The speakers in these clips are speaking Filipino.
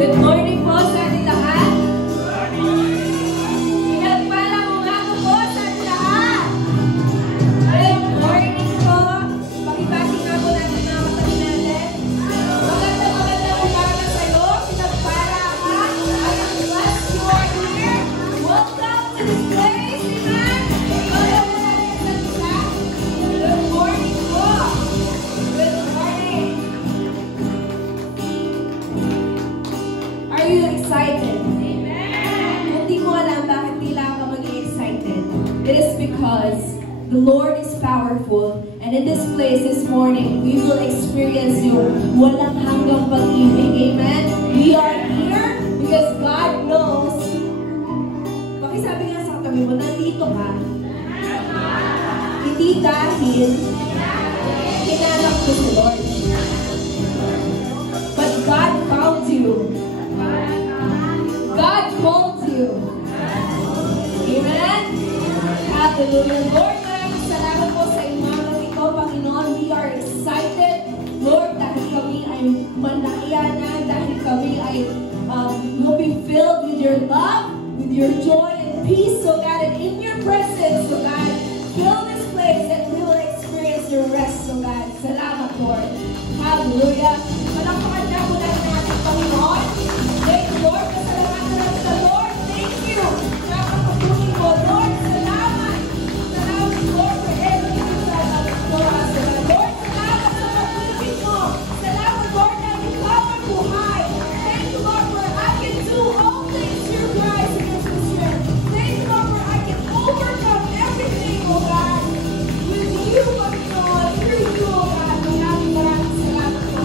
Good morning po sa ating lahat. Pinagpalang umaga po sa ating lahat. Good morning po. Pakibati nga po natin mga katabi natin. Magandang umaga sa iyo. Pinagpala ka. I am blessed you are here. Welcome to this place. Amen. Good morning po. Good morning. Are you excited? Amen. Kung di mo alam bakit tila ka mag-excited, it is because the Lord is powerful, and in this place this morning, we will experience yung walang hanggang pag-ibig. Amen? We are here because God knows. Pakisabi nga sa katabi mo, nandito ka. Hindi dahil hinanap ko si Lord. But God found you. God called you. Amen? Hallelujah. Lord, maraming salamat po sa imagang ito, Panginoon. We are excited, Lord, dahil kami ay manayanan, dahil kami ay will be filled with your love, with your joy and peace, so God, and in your presence, so God, fill this place and we will experience your rest, so God. Salamat, Lord. Hallelujah. Palakpakan na po natin ang ating Panginoon. Thank you, Lord. Pasalamatan natin sa Lord. Thank you. Napakapuni mo, Lord. Salamat. Salamat, Lord, for everything you have done for us. Lord, salamat sa pag-ibig mo. Salamat, Lord, na ikaw ang buhay. Thank you, Lord, for I can do all things through Christ who gives me strength. Thank you, Lord, for I can overcome everything, oh God, with you, Panginoon, through you, oh God. Maraming salamat po.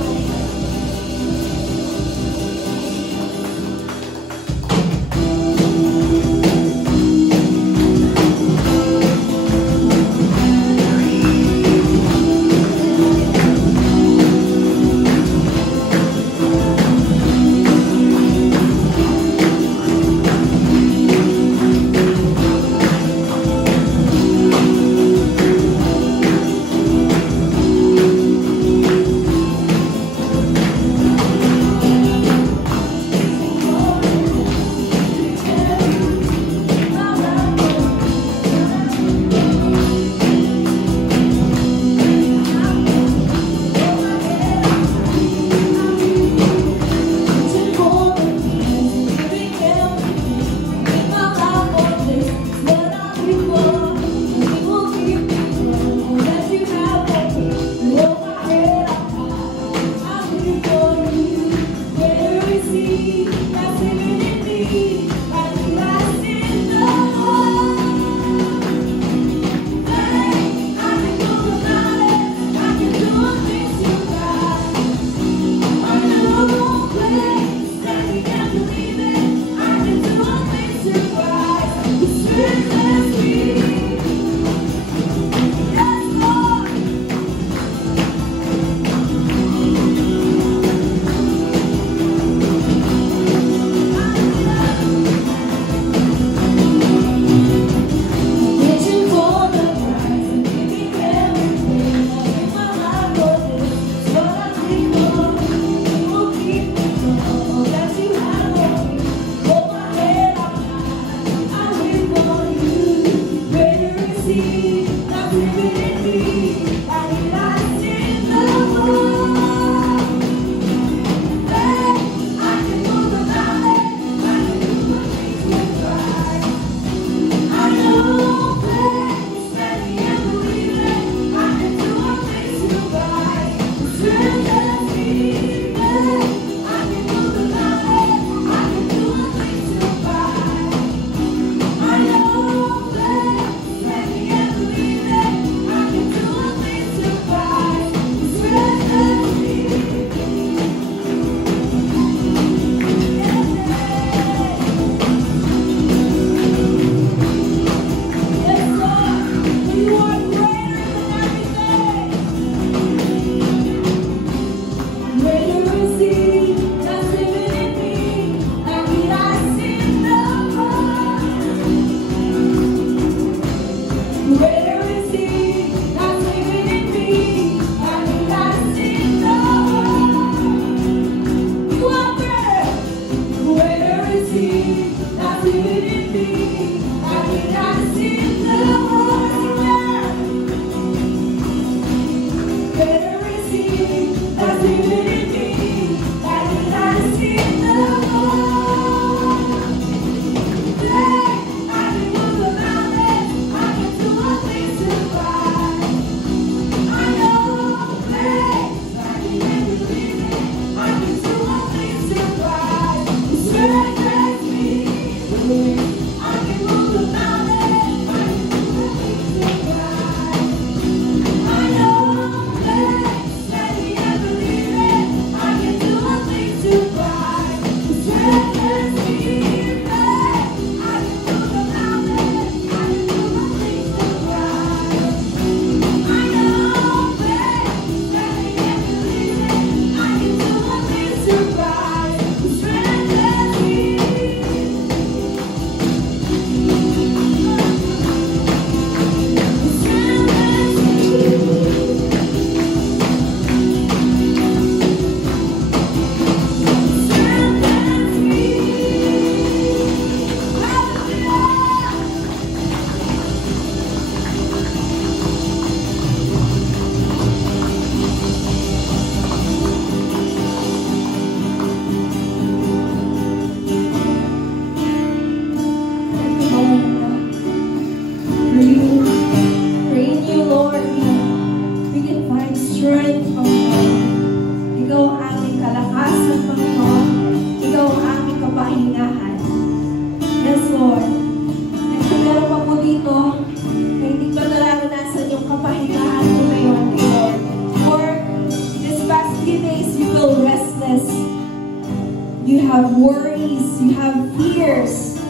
worries, you have fears.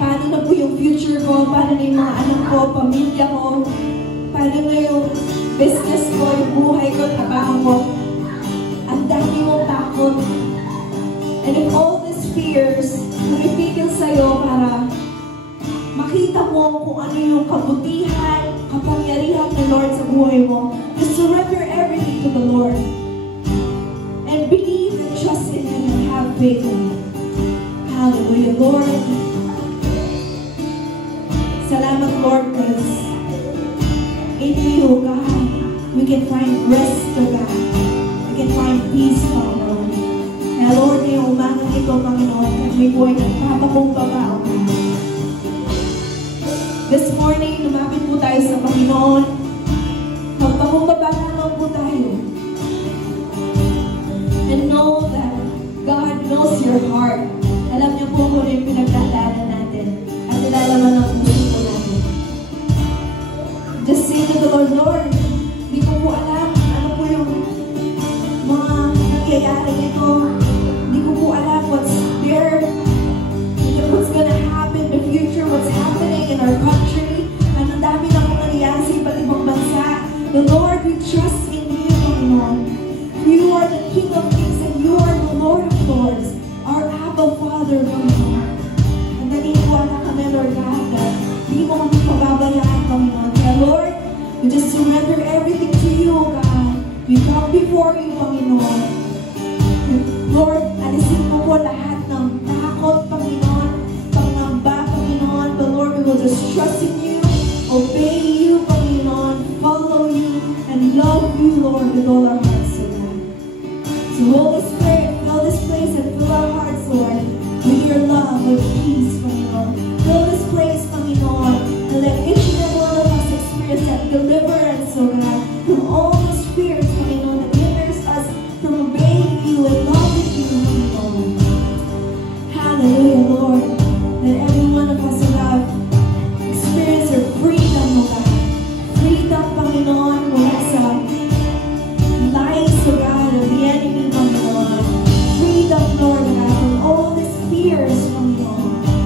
Paano na po yung future ko? Paano na yung mga anak ko, pamilya ko? Paano na yung business ko, yung buhay ko, trabaho ko? Ang dami mong takot. And if all these fears, pumipigil sa'yo para makita mo kung ano yung kabutihan, kapangyarihan ng Lord sa buhay mo, just surrender everything to the Lord. And believe and trust in Him and have faith in Him. Hallelujah, Lord. Salamat, Lord, because in you, God, we can find rest, God. We can find peace, Lord. Kaya, Lord, ngayong umagang ito, Panginoon, kami po ay nagpapakumbaba, O God. This morning, lumapit po tayo sa Panginoon. Magpakumbaba lamang po tayo. And know that God knows your heart. Alam niyo po kung ano yung pinagdadaanan natin. At nilalaman ang puso po natin. Just say to the Lord, Lord, hindi ko po alam ano po yung mga nangyayari nito. Hindi ko po alam what's there. What's gonna happen in the future, what's happening in our country. Ang dami na kong nangyayari sa iba't ibang bansa. The Lord, we trust in you, Panginoon. You are the King of Kings and you are the Lord of Lords. Our Abba Father, Panginoon. And naniniwala kami, Lord God, that hindi mo kami pababayaan, Panginoon. Kaya, Lord, we just surrender everything to you, God. We come before you, Panginoon. And Lord, alisin mo po lahat ng takot, Panginoon, pangamba, Panginoon. But Lord, we will just trust in you, obey you, Panginoon, follow you, and love you, Lord, with all our hearts, O God. So Holy Spirit, fill this place and fill our hearts, Lord, with your love, with peace, Panginoon. Fill this place, Panginoon, and let each and every one of us experience that deliverance, O God, from all those fears, Panginoon, that hinders us from obeying you and loving you, Panginoon. Hallelujah, Lord, that every one of us will have experience your freedom, O God. Freedom, Panginoon, mula sa lies, O God, of the enemy, Panginoon. Freedom, Lord, God, from all these fears, Panginoon.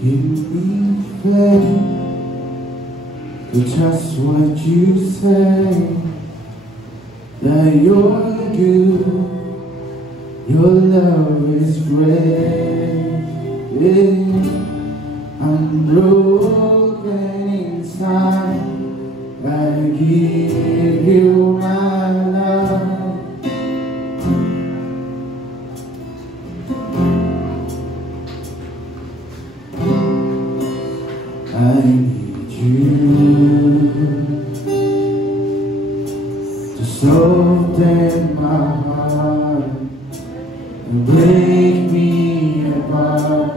Give me faith to trust what you say, that you're good, your love is great. I'm broken inside, I give you my love. I need you to soften my heart and break me apart.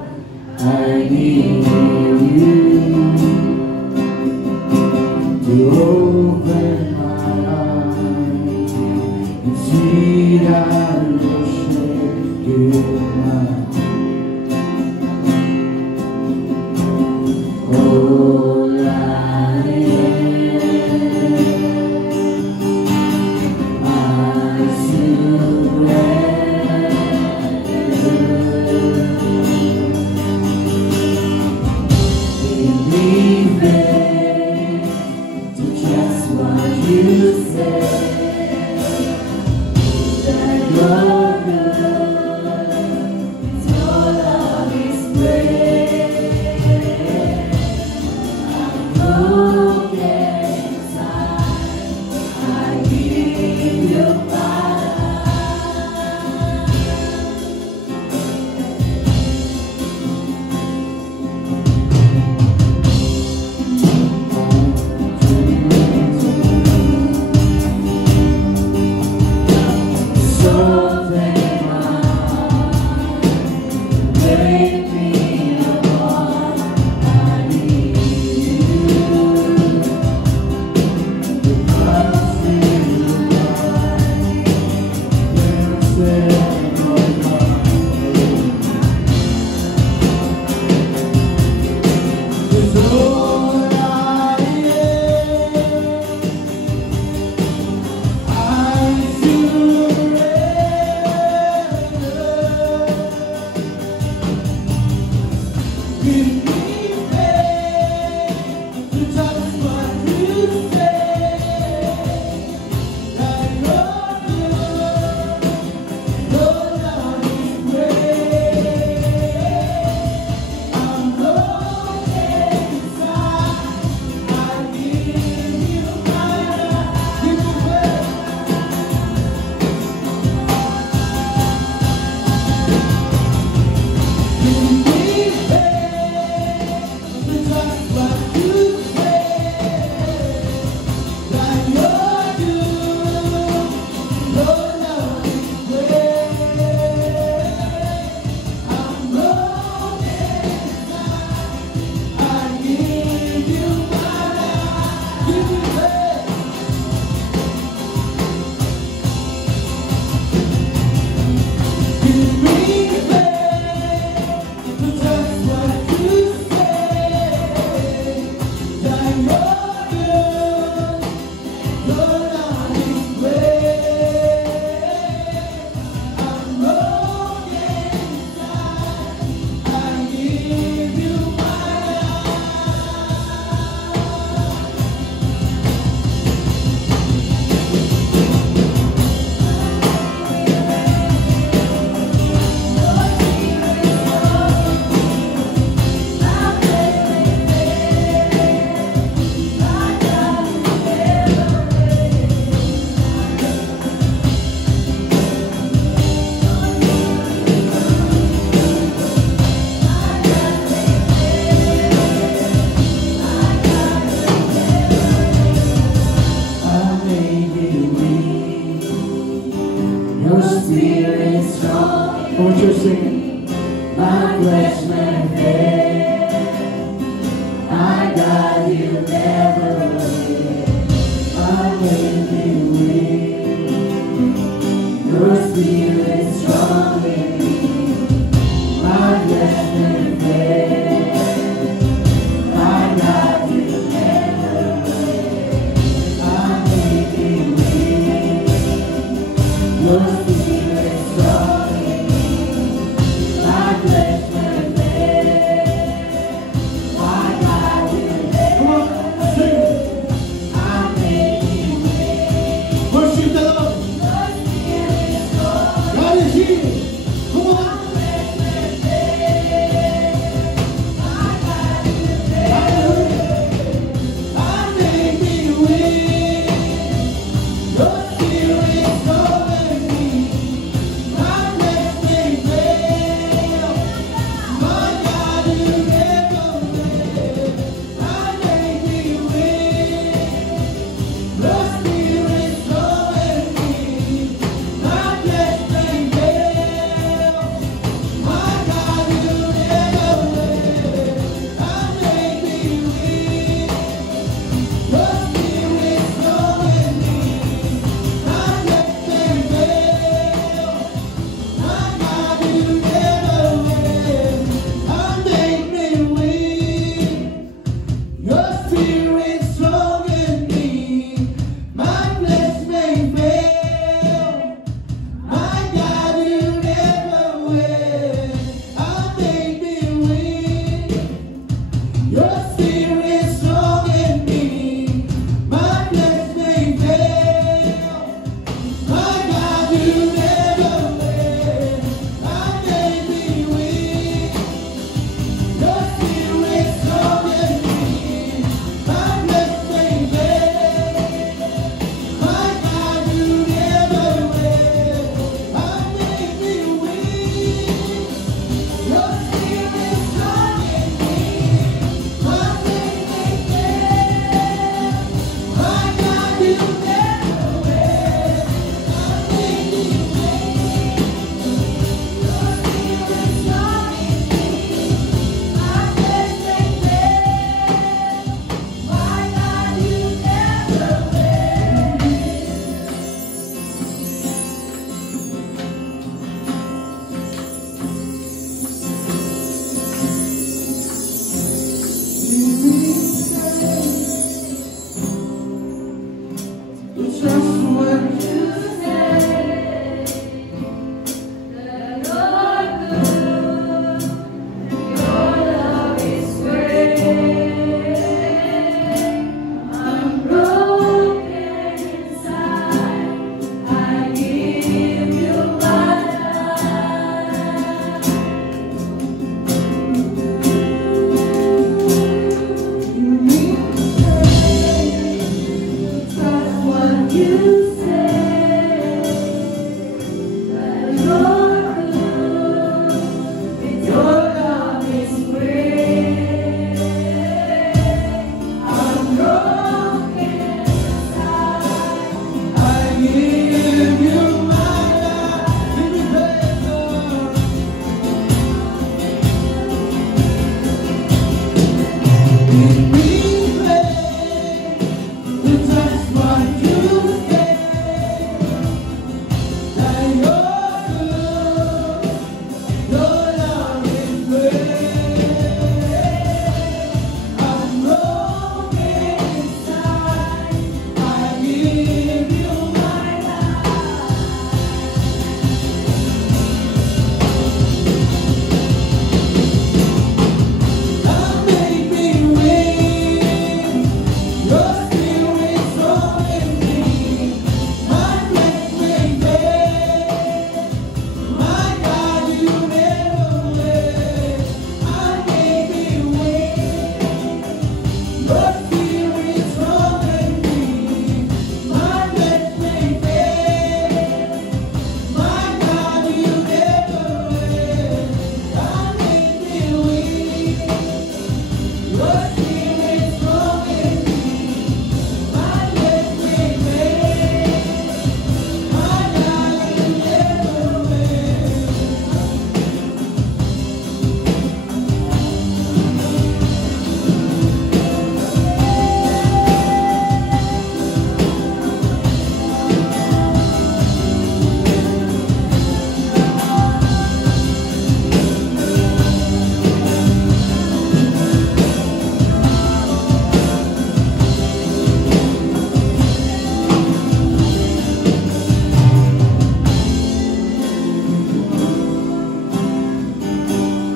I need you to open my eyes and see that your shape is mine. All I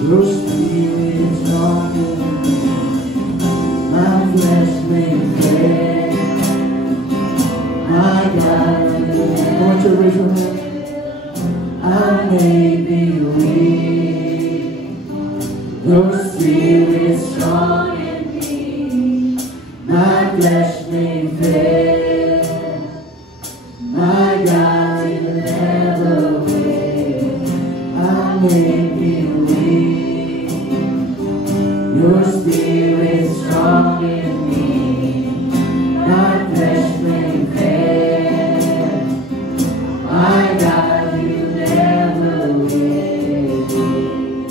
Your spirit's knocking, my flesh may fail. My God, I want you to raise your hand. I may be weak. Your spirit's strong in me. My flesh may fail. My God, you never will. I may be weak. Your spirit strong in me, my flesh may fail. My God, you never will. You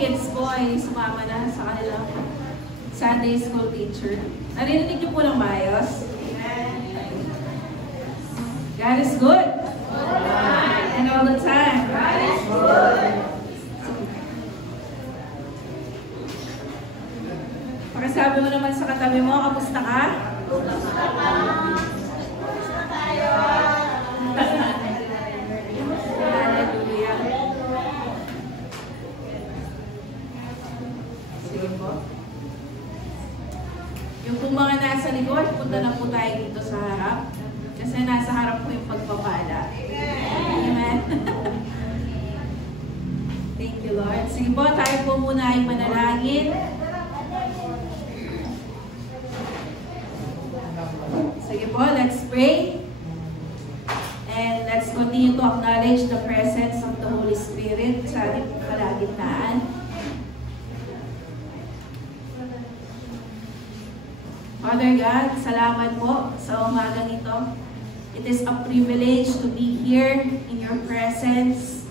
kids po ay sumama na sa kanilang Sunday school teacher. Narinig niyo po ng maayos? God is good. And all the time. God is good. Pakisabi mo naman sa katabi mo, kamusta ka? Kamusta ka? Kamusta tayo? Hallelujah. Sige po. Yung kung mga nasa likod, punta na po tayo dito sa harap. Kasi nasa harap po yung pagpapala. Amen. Thank you, Lord. Sige po, tayo po muna ay manalangin. Sige po, let's pray. And let's continue to acknowledge the presence of the Holy Spirit sa ating kalagitnaan. Father God, salamat po sa umagang ito. It is a privilege to be here in your presence.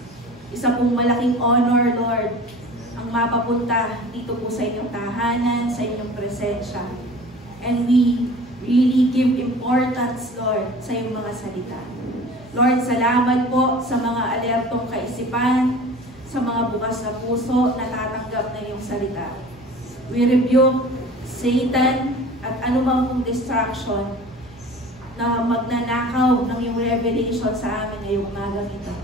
Isa pong malaking honor, Lord, ang mapapunta dito po sa inyong tahanan, sa inyong presensya. And we really give importance, Lord, sa iyong mga salita. Lord, salamat po sa mga alertong kaisipan, sa mga bukas na puso na tatanggap na iyong salita. We rebuke Satan at anumang pong distraction na magnanakaw ng iyong revelation sa amin ngayong umagang ito.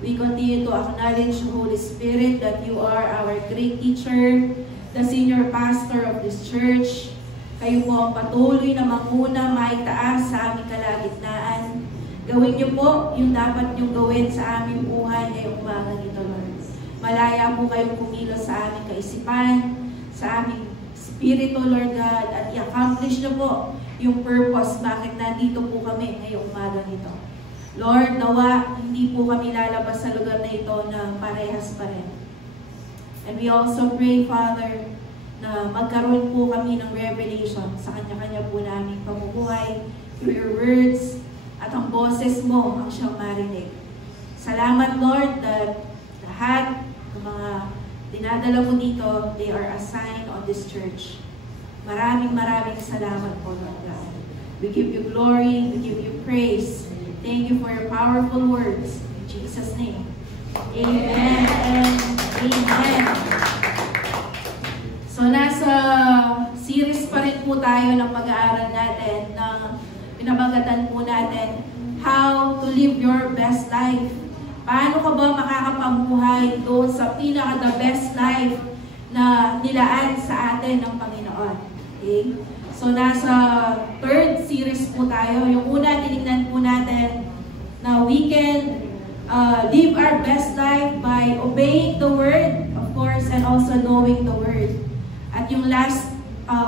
We continue to acknowledge the Holy Spirit that you are our great teacher, the senior pastor of this church. Kayo po ang patuloy na manguna, maitaas sa aming kalagitnaan. Gawin niyo po yung dapat niyong gawin sa aming buhay ngayong umagang ito, Lord. Malaya po kayong kumilos sa aming kaisipan, sa aming spirito, Lord God, at i-accomplish niyo po yung purpose bakit nandito po kami ngayong umagang ito. Lord, nawa, hindi po kami lalabas sa lugar na ito na parehas pa rin. And we also pray, Father, na magkaroon po kami ng revelation sa kanya-kanya po naming pamumuhay through your words at ang boses mo ang siyang marinig. Salamat, Lord, that lahat ng mga dinadala mo dito, they are assigned on this church. Maraming salamat po, Lord God. We give you glory, we give you praise. Thank you for your powerful words. In Jesus' name. Amen and amen. So, nasa series pa rin po tayo ng pag-aaral natin na pinabagatan po natin how to live your best life. Paano ka ba makakapamuhay doon sa pinaka-the best life na nilaan sa atin ng Panginoon? Okay? So, nasa third series po tayo. Yung una, tinignan po natin na we can live our best life by obeying the Word, of course, and also knowing the Word. At yung last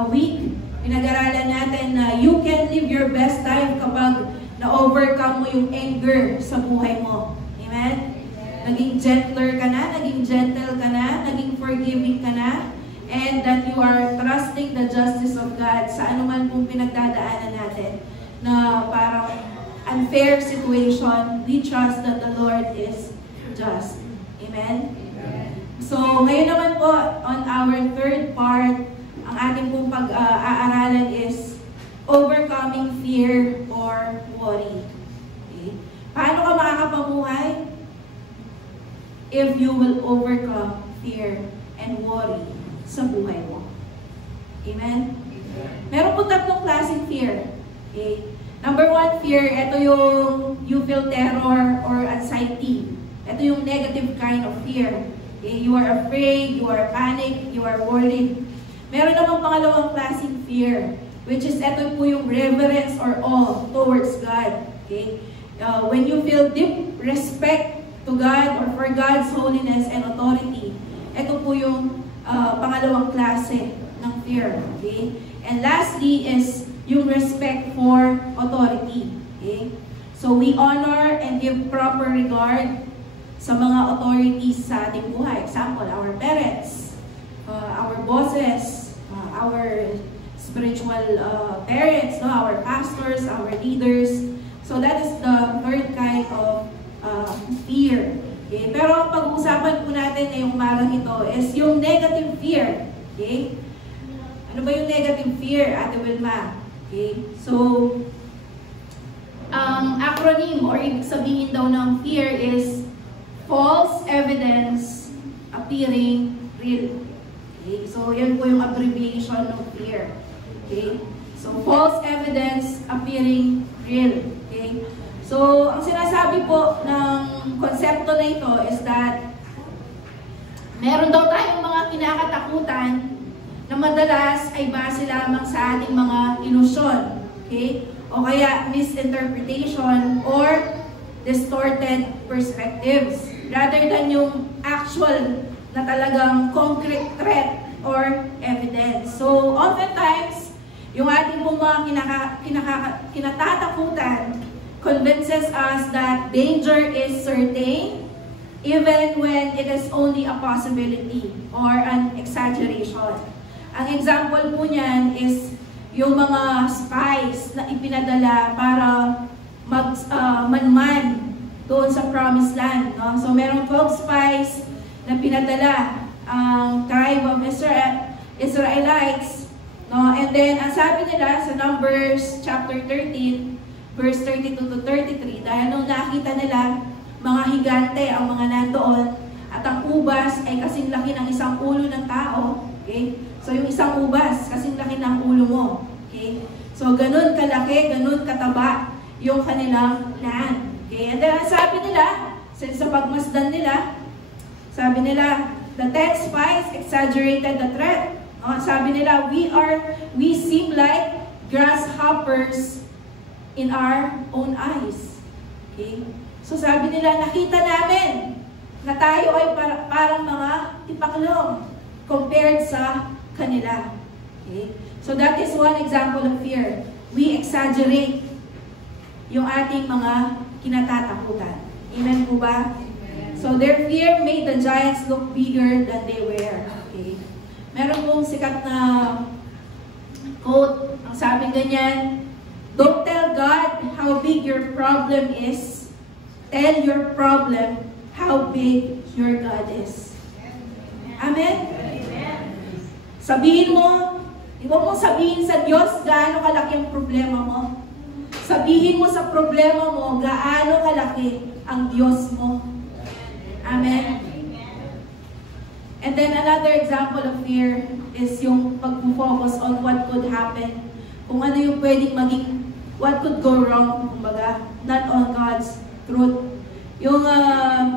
week, pinag-aralan natin na you can live your best life kapag na-overcome mo yung anger sa buhay mo. Amen? Naging gentler ka na, naging gentle ka na, naging forgiving ka na, and that you are trusting the justice of God sa anuman pong pinagdadaanan natin na parang unfair situation, we trust that the Lord is just. Amen? So, ngayon naman po, on our third part, ang ating pong pag-aaralan is overcoming fear or worry. Okay? Paano ka makakapamuhay? If you will overcome fear and worry sa buhay mo. Amen? Meron po tatlong klaseng fear. Okay? Number one, fear, ito yung you feel terror or anxiety. Ito yung negative kind of fear. Okay? You are afraid, you are panicked, you are worried. Meron namang pangalawang klaseng fear, which is ito po yung reverence or awe towards God. Okay? When you feel deep respect to God or for God's holiness and authority, ito po yung pangalawang klase ng fear. Okay? And lastly is yung respect for authority. Okay? So we honor and give proper regard sa mga authorities sa ating buhay. Example, our parents, our bosses, our spiritual parents, no? Our pastors, our leaders. So that is the third kind of fear. Okay? Pero ang pag-uusapan po natin ngayong umagang ito is yung negative fear. Okay? Ano ba yung negative fear, Ate Wilma? Okay? So, acronym or ibig sabihin daw ng fear is false evidence appearing real. Okay? So, yan po yung abbreviation ng fear. Okay? So, false evidence appearing real. Okay? So, ang sinasabi po ng konsepto na ito is that meron daw tayong mga kinakatakutan na madalas ay base lamang sa ating mga ilusyon. Okay? O kaya misinterpretation or distorted perspectives rather than yung actual na talagang concrete threat or evidence. So, oftentimes, yung ating pong mga kinatatakutan convinces us that danger is certain even when it is only a possibility or an exaggeration. Ang example po niyan is yung mga spies na ipinadala para manman doon sa Promised Land. No? So, merong 12 spies na pinadala ang tribe of Israelites. No? And then, ang sabi nila sa Numbers chapter 13, verse 32 to 33, dahil nung nakita nila, mga higante ang mga nandoon, at ang ubas ay kasing laki ng isang ulo ng tao. Okay? So, yung isang ubas, kasing laki ng ulo mo. Okay? So, ganun kalaki, ganun kataba yung kanilang land. Okay? And then, ang sabi nila, since sa pagmasdan nila, sabi nila, the 10 spies exaggerated the threat. Sabi nila, we seem like grasshoppers in our own eyes. Okay? So sabi nila, nakita namin na tayo ay parang mga tipaklong compared sa kanila. Okay? So that is one example of fear. We exaggerate yung ating mga kinatatakutan. Amen po ba? So their fear made the giants look bigger than they were. Okay? Meron pong sikat na quote, ang sabi ganyan, don't tell God how big your problem is. Tell your problem how big your God is. Amen? Sabihin mo, huwag mong sabihin sa Diyos gaano kalaki ang problema mo. Sabihin mo sa problema mo gaano kalaki ang Diyos mo. Amen? And then another example of fear is yung pag-focus on what could happen. Kung ano yung pwedeng maging, what could go wrong, kumbaga, not on God's truth. Yung,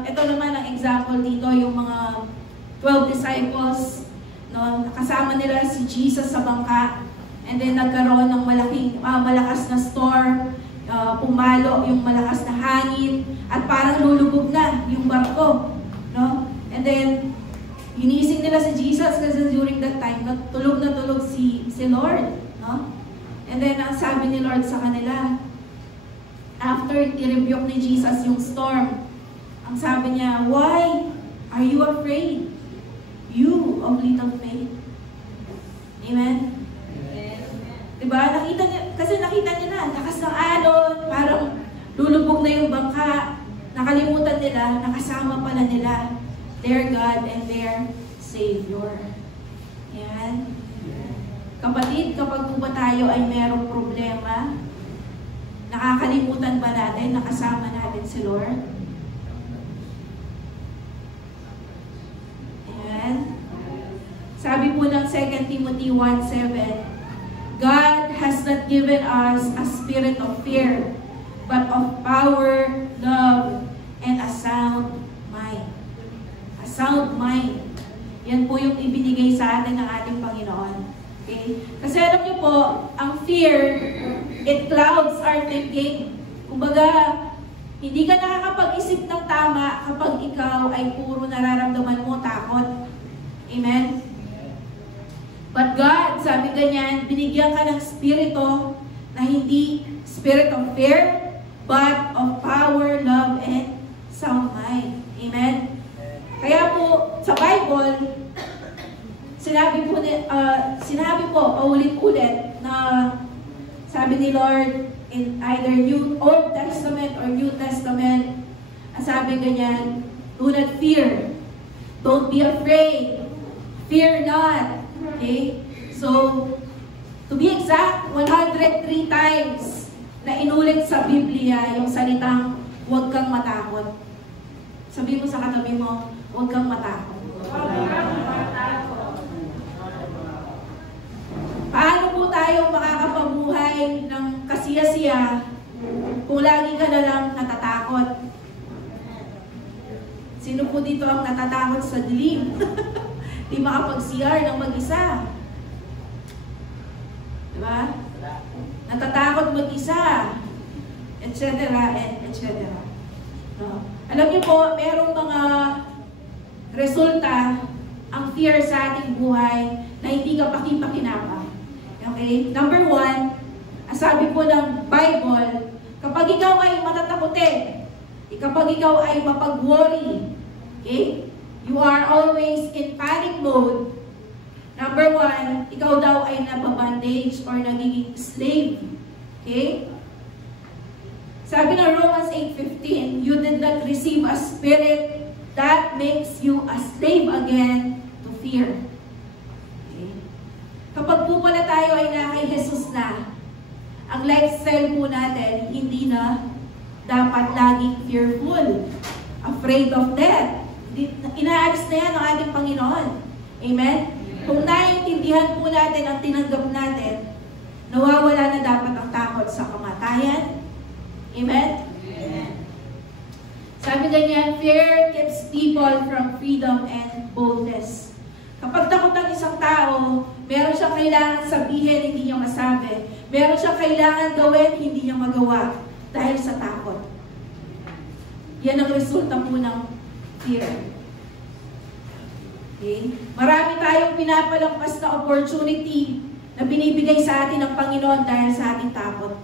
ito naman ang example dito, yung mga 12 disciples, no, kasama nila si Jesus sa bangka, and then nagkaroon ng malakas na storm, pumalo yung malakas na hangin, at parang lulubog na yung barko. No? And then, ginising nila si Jesus kasi during that time, tulog na tulog si Lord. No? And then, ang sabi ni Lord sa kanila, after i-rebuke ni Jesus yung storm, ang sabi niya, why are you afraid? You of little faith. Amen? Diba? Nakita nila, lakas ng alon, parang lulubog na yung bangka, nakalimutan nila, nakasama pala nila their God and their Savior. Ayan. Kapatid, kapag po ba tayo ay merong problema, nakakalimutan ba natin, nakasama natin si Lord? Ayan. Sabi po ng 2 Timothy 1:7, God has not given us a spirit of fear, but of power, love, and a sound mind. A sound mind. Yan po yung ibinigay sa atin ng ating Panginoon. Okay? Kasi alam niyo po, ang fear, it clouds our thinking. Kumbaga, hindi ka nakakapag-isip ng tama kapag ikaw ay puro nararamdaman mo takot. Amen? But God, sabi ganyan, binigyan ka ng spirito na hindi spirit of fear, but of power, love, and sound mind. Amen? Kaya po, sa Bible, sinabi po, paulit-ulit na sabi ni Lord in either Old Testament or New Testament, sabi ganyan, Do not fear. Don't be afraid. Fear not. Okay? So, to be exact, 103 times na inulit sa Biblia yung salitang huwag kang matakot. Sabi mo sa katabi mo, huwag kang matakot. Paano po tayo makakapabuhay ng kasiya-siya kung lagi ka na lang natatakot? Sino po dito ang natatakot sa dilim? Di makapag-CR ng mag-isa. Diba? Natatakot mag-isa. Etc. and etc. No? Alam niyo po, merong mga resulta ang fear sa ating buhay na hindi ka pakipakinabang. Okay? Number 1, ang sabi po ng Bible, kapag ikaw ay matatakotin, kapag ikaw ay mapag-worry, okay? You are always in panic mode. Number 1, ikaw daw ay nababandage or nagiging slave. Okay? Sabi ng Romans 8:15, you did not receive a spirit that makes you a slave again to fear. Okay? Kapag po pala tayo ay na kay Jesus na, ang lifestyle po natin, hindi na dapat laging fearful, afraid of death. Inaalis na yan ng ating Panginoon. Amen? Kung naiintindihan po natin ang tinanggap natin, nawawala na dapat ang takot sa kamatayan. Amen? Amen. Sabi ganyan, fear keeps people from freedom and boldness. Kapag takot ang isang tao, meron siyang kailangan sabihin, hindi niya masabi. Meron siyang kailangan gawin, hindi niya magawa. Dahil sa takot. Yan ang resulta po ng fear. Okay? Marami tayong pinapalampas na opportunity na binibigay sa atin ng Panginoon dahil sa ating takot.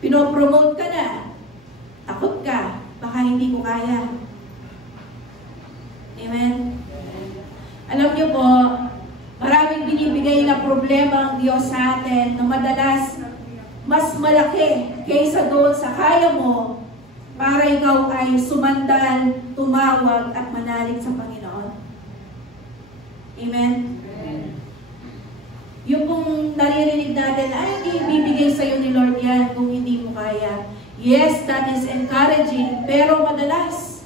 Pinopromote ka na. Takot ka. Baka hindi ko kaya. Amen? Alam niyo po, maraming binibigay na problema ang Diyos sa atin na madalas mas malaki kaysa doon sa kaya mo para ikaw ay sumandal, tumawag at manalig sa Panginoon. Amen? Yung pong naririnig natin, ay hindi bibigay sa'yo ni Lord yan kung hindi mo kaya. Yes, that is encouraging, pero madalas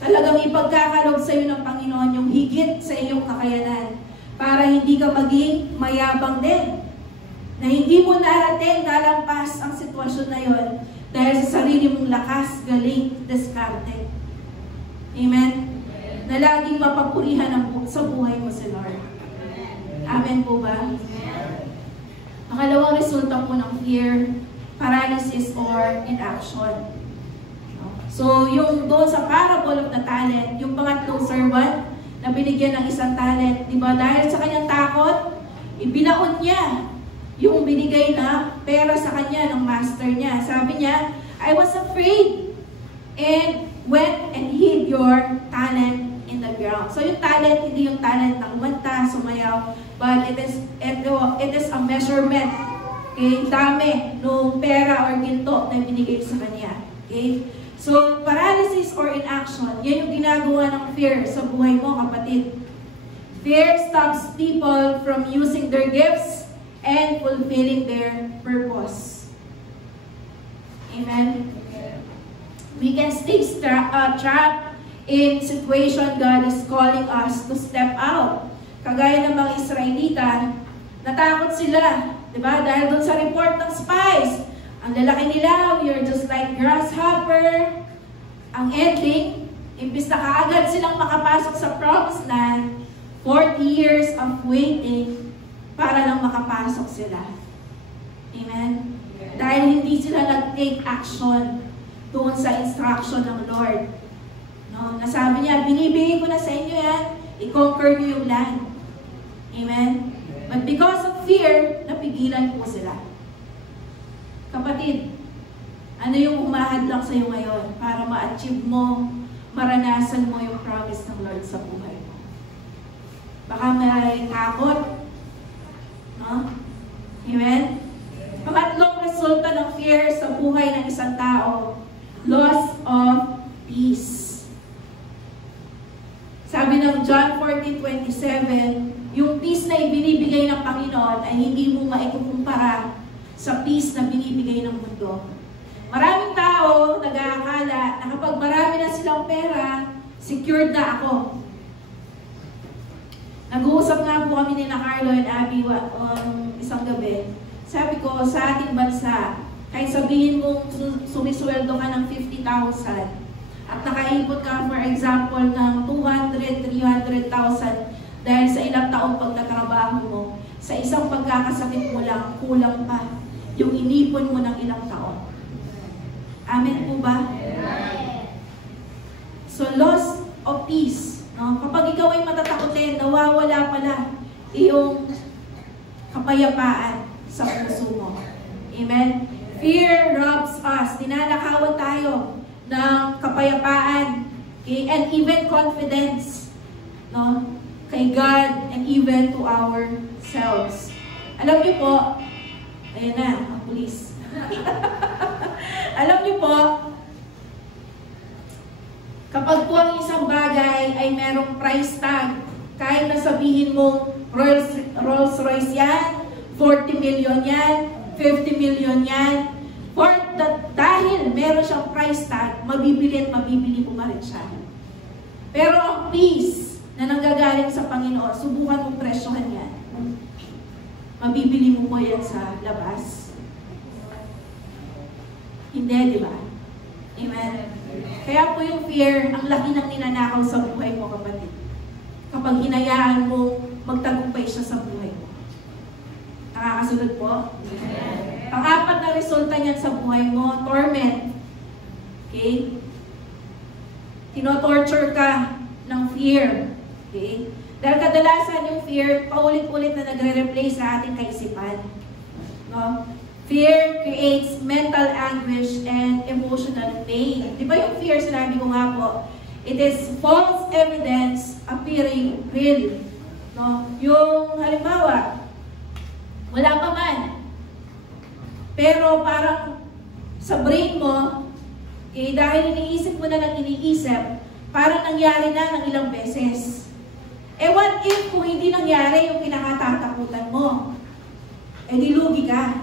talagang ipagkakalog sa'yo ng Panginoon yung higit sa iyong kakayanan para hindi ka maging mayabang din. Na hindi mo narating, nalampas ang sitwasyon na yon dahil sa sarili mong lakas, galing, diskarte. Amen? Na laging mapapurihan sa buhay mo si Lord. Amen po ba? Pangalawang resulta po ng fear, paralysis or inaction. So, yung doon sa parable of the talent, yung pangatlong servant na binigyan ng isang talent, di ba? Dahil sa kanyang takot, ibinaon niya yung binigay na pera sa kanya ng master niya. Sabi niya, I was afraid and went and hid your talent in the ground. So yung talent, hindi yung talent na kumanta, sumayaw, but it is a measurement. Okay? Dami nung pera or ginto na binigay sa kanya. Okay? So paralysis or inaction, yan yung ginagawa ng fear sa buhay mo, kapatid. Fear stops people from using their gifts and fulfilling their purpose. Amen? We can stay trapped in situation God is calling us to step out. Kagaya ng mga Israelita, natakot sila, di ba? Dahil doon sa report ng spies, ang lalaki nila, we are just like grasshopper. Ang ending, imbis na kaagad silang makapasok sa promised land, 40 years of waiting, para lang makapasok sila. Amen? Yeah. Dahil hindi sila nag-take action doon sa instruction ng Lord. No? Nasabi niya, binibigay ko na sa inyo yan, i-conquer niyo yung land. Amen? Yeah. But because of fear, napigilan po sila. Kapatid, ano yung umahadlang sa iyo ngayon para ma-achieve mo, maranasan mo yung promise ng Lord sa buhay mo? Baka may takot. No? Amen? Pangatlong resulta ng fear sa buhay ng isang tao, loss of peace. John 14:27, yung peace na ibinibigay ng Panginoon ay hindi mo maikukumpara sa peace na binibigay ng mundo. Maraming tao nag-aakala na kapag marami na silang pera, secured na ako. Nag-uusap nga po kami ni Carlo and Abby isang gabi. Sabi ko, sa ating bansa, kahit sabihin mong sumisweldo ka ng 50,000 at nakaipot ka, for example, ng 200,000, 300,000 dahil sa ilang taong pagtatrabaho mo, sa isang pagkakasakit mo lang, kulang pa yung inipon mo ng ilang taon. Amen po ba? So, loss of peace. No? Kapag ikaw ay matatakotin, nawawala pala iyong kapayapaan sa puso mo. Amen? Fear robs us. Tinanakawan tayo ng kapayapaan, okay? And even confidence, no? Kay God and even to ourselves. Alam niyo po, ayan na, ang pulis. Alam niyo po, kapag po ang isang bagay ay merong price tag, kahit na sabihin mo Rolls Royce yan, 40 million yan, 50 million yan, dahil meron siyang price tag, mabibili at mabibili mo pa rin siya. Pero ang peace na nanggagaling sa Panginoon, subukan mong presyohan yan. Mabibili mo po yan sa labas. Hindi, di ba? Amen? Kaya po yung fear, ang laki ng ninanakaw sa buhay mo, kapatid. Kapag hinayaan mo, magtagumpay siya sa buhay mo. Nakakasunod po? Amen. Pang-apat na resulta niyan sa buhay mo, torment. Okay? Tinotorture ka ng fear. Okay? Dahil kadalasan yung fear, paulit-ulit na nagre-replay sa ating kaisipan. No? Fear creates mental anguish and emotional pain. Di ba yung fear, sinabi ko nga po, it is false evidence appearing real. No? Yung halimbawa, wala pa man. Pero parang sa brain mo, dahil iniisip mo na ng iniisip, parang nangyari na ng ilang beses. What if kung hindi nangyari yung pinakatatakutan mo? Di lugi ka.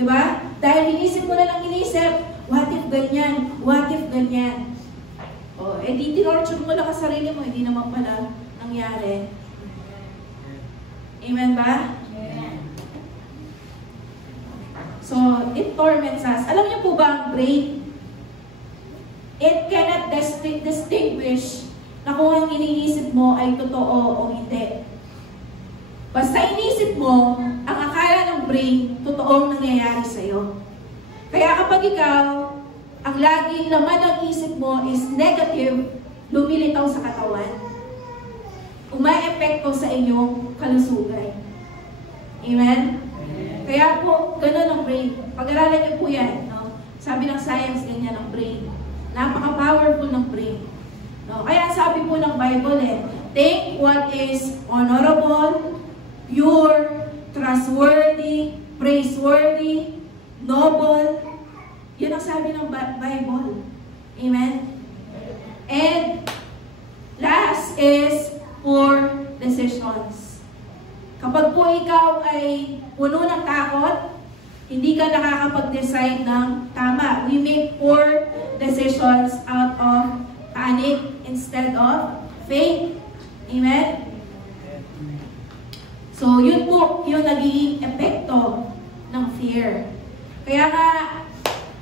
Diba? Dahil inisip mo na lang inisip, what if ganyan? What if ganyan? Di tinorture mo lang ang sarili mo, hindi naman pala nangyari. Amen ba? Amen. So, it torments us. Alam niyo po ba ang brain? It cannot distinguish na kung ang iniisip mo ay totoo o hindi. Basta inisip mo, ang akala ng brain, totoong nangyayari sa'yo. Kaya kapag ikaw, ang laging laman ng isip mo is negative, lumilitaw sa katawan. Umaepekto sa inyong kalusugan. Amen? Kaya po, ganun ang brain. Pag-aralan niyo po yan. No? Sabi ng science, ganyan ang brain. Napaka-powerful ng brain. No? Kaya sabi po ng Bible, think what is honorable, pure, trustworthy, praiseworthy, noble. Yun ang sabi ng Bible. Amen? And last is poor decisions. Kapag po ikaw ay puno ng takot, hindi ka nakakapag-decide ng tama. We make poor decisions out of panic instead of faith. Amen? So, yun po yung nagiging epekto ng fear. Kaya nga,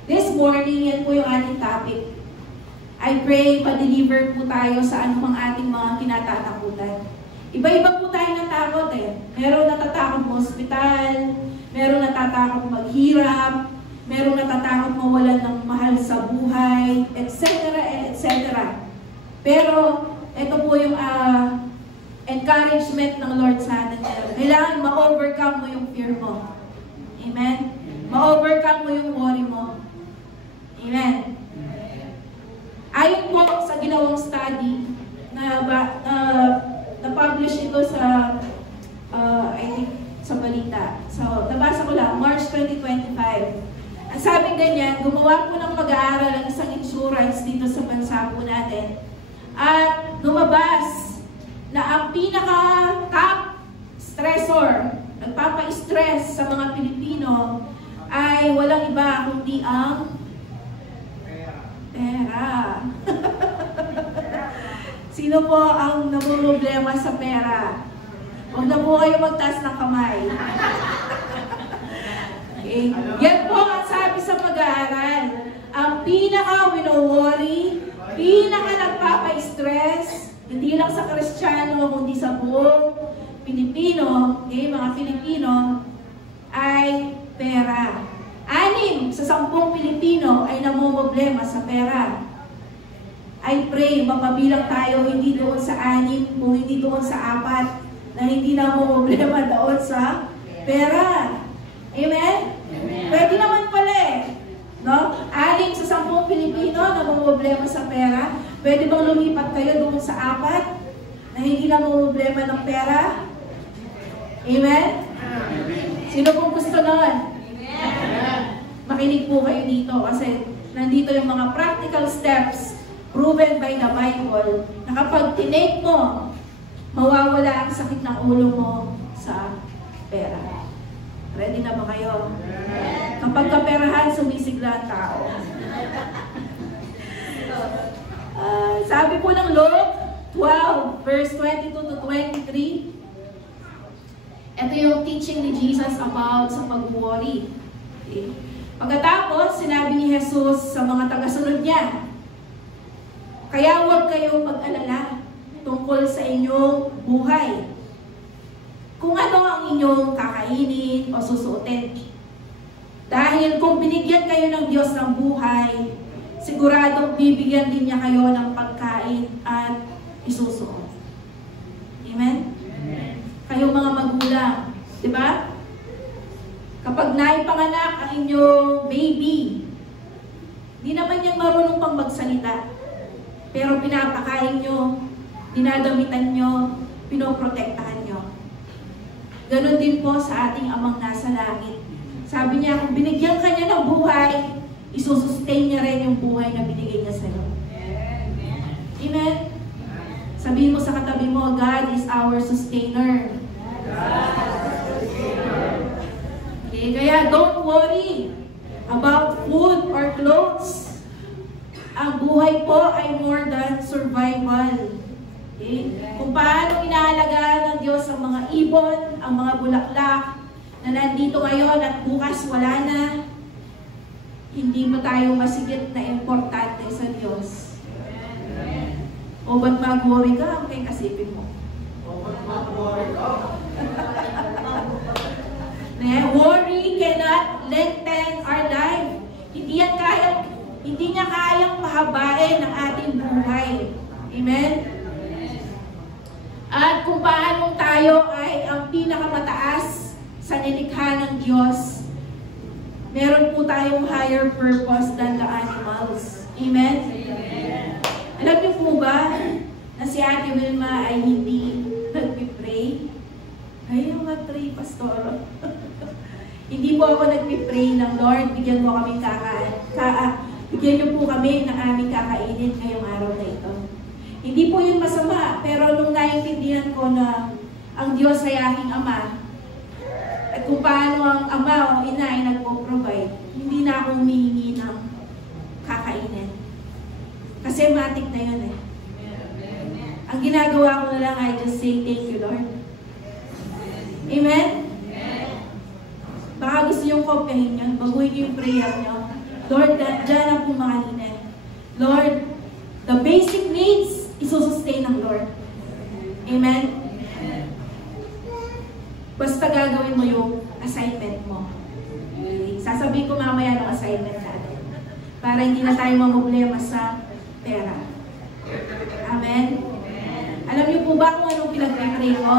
this morning, yan po yung ating topic. I pray, pa-deliver po tayo sa anumang ating mga kinatatakutan. Iba-iba po tayo ng takot eh. Meron natatakot mo hospital, meron natatakot maghirap, meron natatakot mawalan ng mahal sa buhay, etc. etc. Pero, ito po yung encouragement ng Lord sa atin. Kailangan ma-overcome mo yung fear mo. Amen? Ma-overcome mo yung worry mo. Amen? Ayon po sa ginawang study na-publish ito sa I think sa balita. So, nabasa ko lang, March 2025. Ang sabi ganyan, gumawa po ng pag-aaral ang isang insurance dito sa bansa po natin. At lumabas na ang pinaka-top stressor, nagpapa-stress sa mga Pilipino ay walang iba kundi ang pera. Sino po ang namumroblema sa pera? Huwag na po kayo magtaas ng kamay. Okay. Yan po ang sabi sa pag-aaral. Ang pinaka-wino-worry, pinaka-nagpapa-stress, hindi lang sa Kristiyano, kundi sa buong Pilipino, okay, mga Pilipino, ay pera. 6 sa 10 Pilipino ay namumroblema sa pera. I pray, mapabilang tayo hindi doon sa 6, kung hindi doon sa 4, na hindi namumroblema doon sa pera. Amen? Amen. Pwede naman pala eh. No? 6 sa 10 Pilipino namumroblema sa pera. Pwede bang lumipat kayo doon sa 4 na hindi namumroblema ng pera? Amen? Sino pong gusto nun? Makinig po kayo dito kasi nandito yung mga practical steps proven by the Bible na kapag tinake mo, mawawala ang sakit ng ulo mo sa pera. Ready na ba kayo? Kapag kaperahan, sumisigla ang tao. Sabi po ng Luke 12, verse 22 to 23, ito yung teaching ni Jesus about sa pag-worry. Okay. Pagkatapos, sinabi ni Jesus sa mga tagasunod niya, kaya huwag kayong mag-alala tungkol sa inyong buhay. Kung ano ang inyong kakainin o susuotin. Dahil kung binigyan kayo ng Diyos ng buhay, siguradong bibigyan din niya kayo ng pagkain at isusuot. Amen? Amen. Kayong mga magulang, di ba? Kapag naipanganak ang inyong baby, di naman yan marunong pang magsalita. Pero pinapakain nyo, dinadamitan nyo, pinoprotektahan nyo. Ganon din po sa ating Amang nasa langit. Sabi niya, kung binigyan ka niya ng buhay, isusustain niya rin yung buhay na binigay niya sa'yo. Amen? Sabihin mo sa katabi mo, God is our sustainer. Okay, kaya don't worry about food or clothes. Ang buhay po ay more than survival. Okay? Kung paano inaalagaan ng Diyos ang mga ibon, ang mga bulaklak, na nandito ngayon at bukas wala na, hindi mo tayo masigit na importante sa Diyos. O ba't mag-worry ka? Ang kasipin mo. O ba't mag-worry ka? Worry cannot lengthen our life. Hindi niya kayang pahabain ang ating buhay. Amen? At kung paano tayo ay ang pinakamataas sa nilikha ng Diyos, meron po tayong higher purpose than the animals. Amen? Amen. Alam niyo po ba na si Ate Wilma ay hindi nagpipray? Ay, mag-pray, Pastor. Hindi po ako nagpipray ng Lord, bigyan mo kami bigyan niyo po kami ng aming kakainin ngayong araw na ito. Hindi po yun masama, pero nung naiintindihan ko na ang Diyos ay aking Ama, at kung paano ang Ama o Ina ay nagpo-provide, hindi na ako humihingi ng kakainin. Kasi matik na yun eh. Ang ginagawa ko na lang ay just say, thank you, Lord. Amen? Baka gusto niyong kopyahin yun, baguhin niyo yung prayer niyo. Lord, dyan ang pumakalinin. Lord, the basic needs, isusustain ng Lord. Amen? Basta gagawin mo yung assignment mo. Sasabihin ko mamaya ng assignment natin. Para hindi na tayo mamproblema sa pera. Amen? Alam niyo po ba kung anong pinag-pray ko?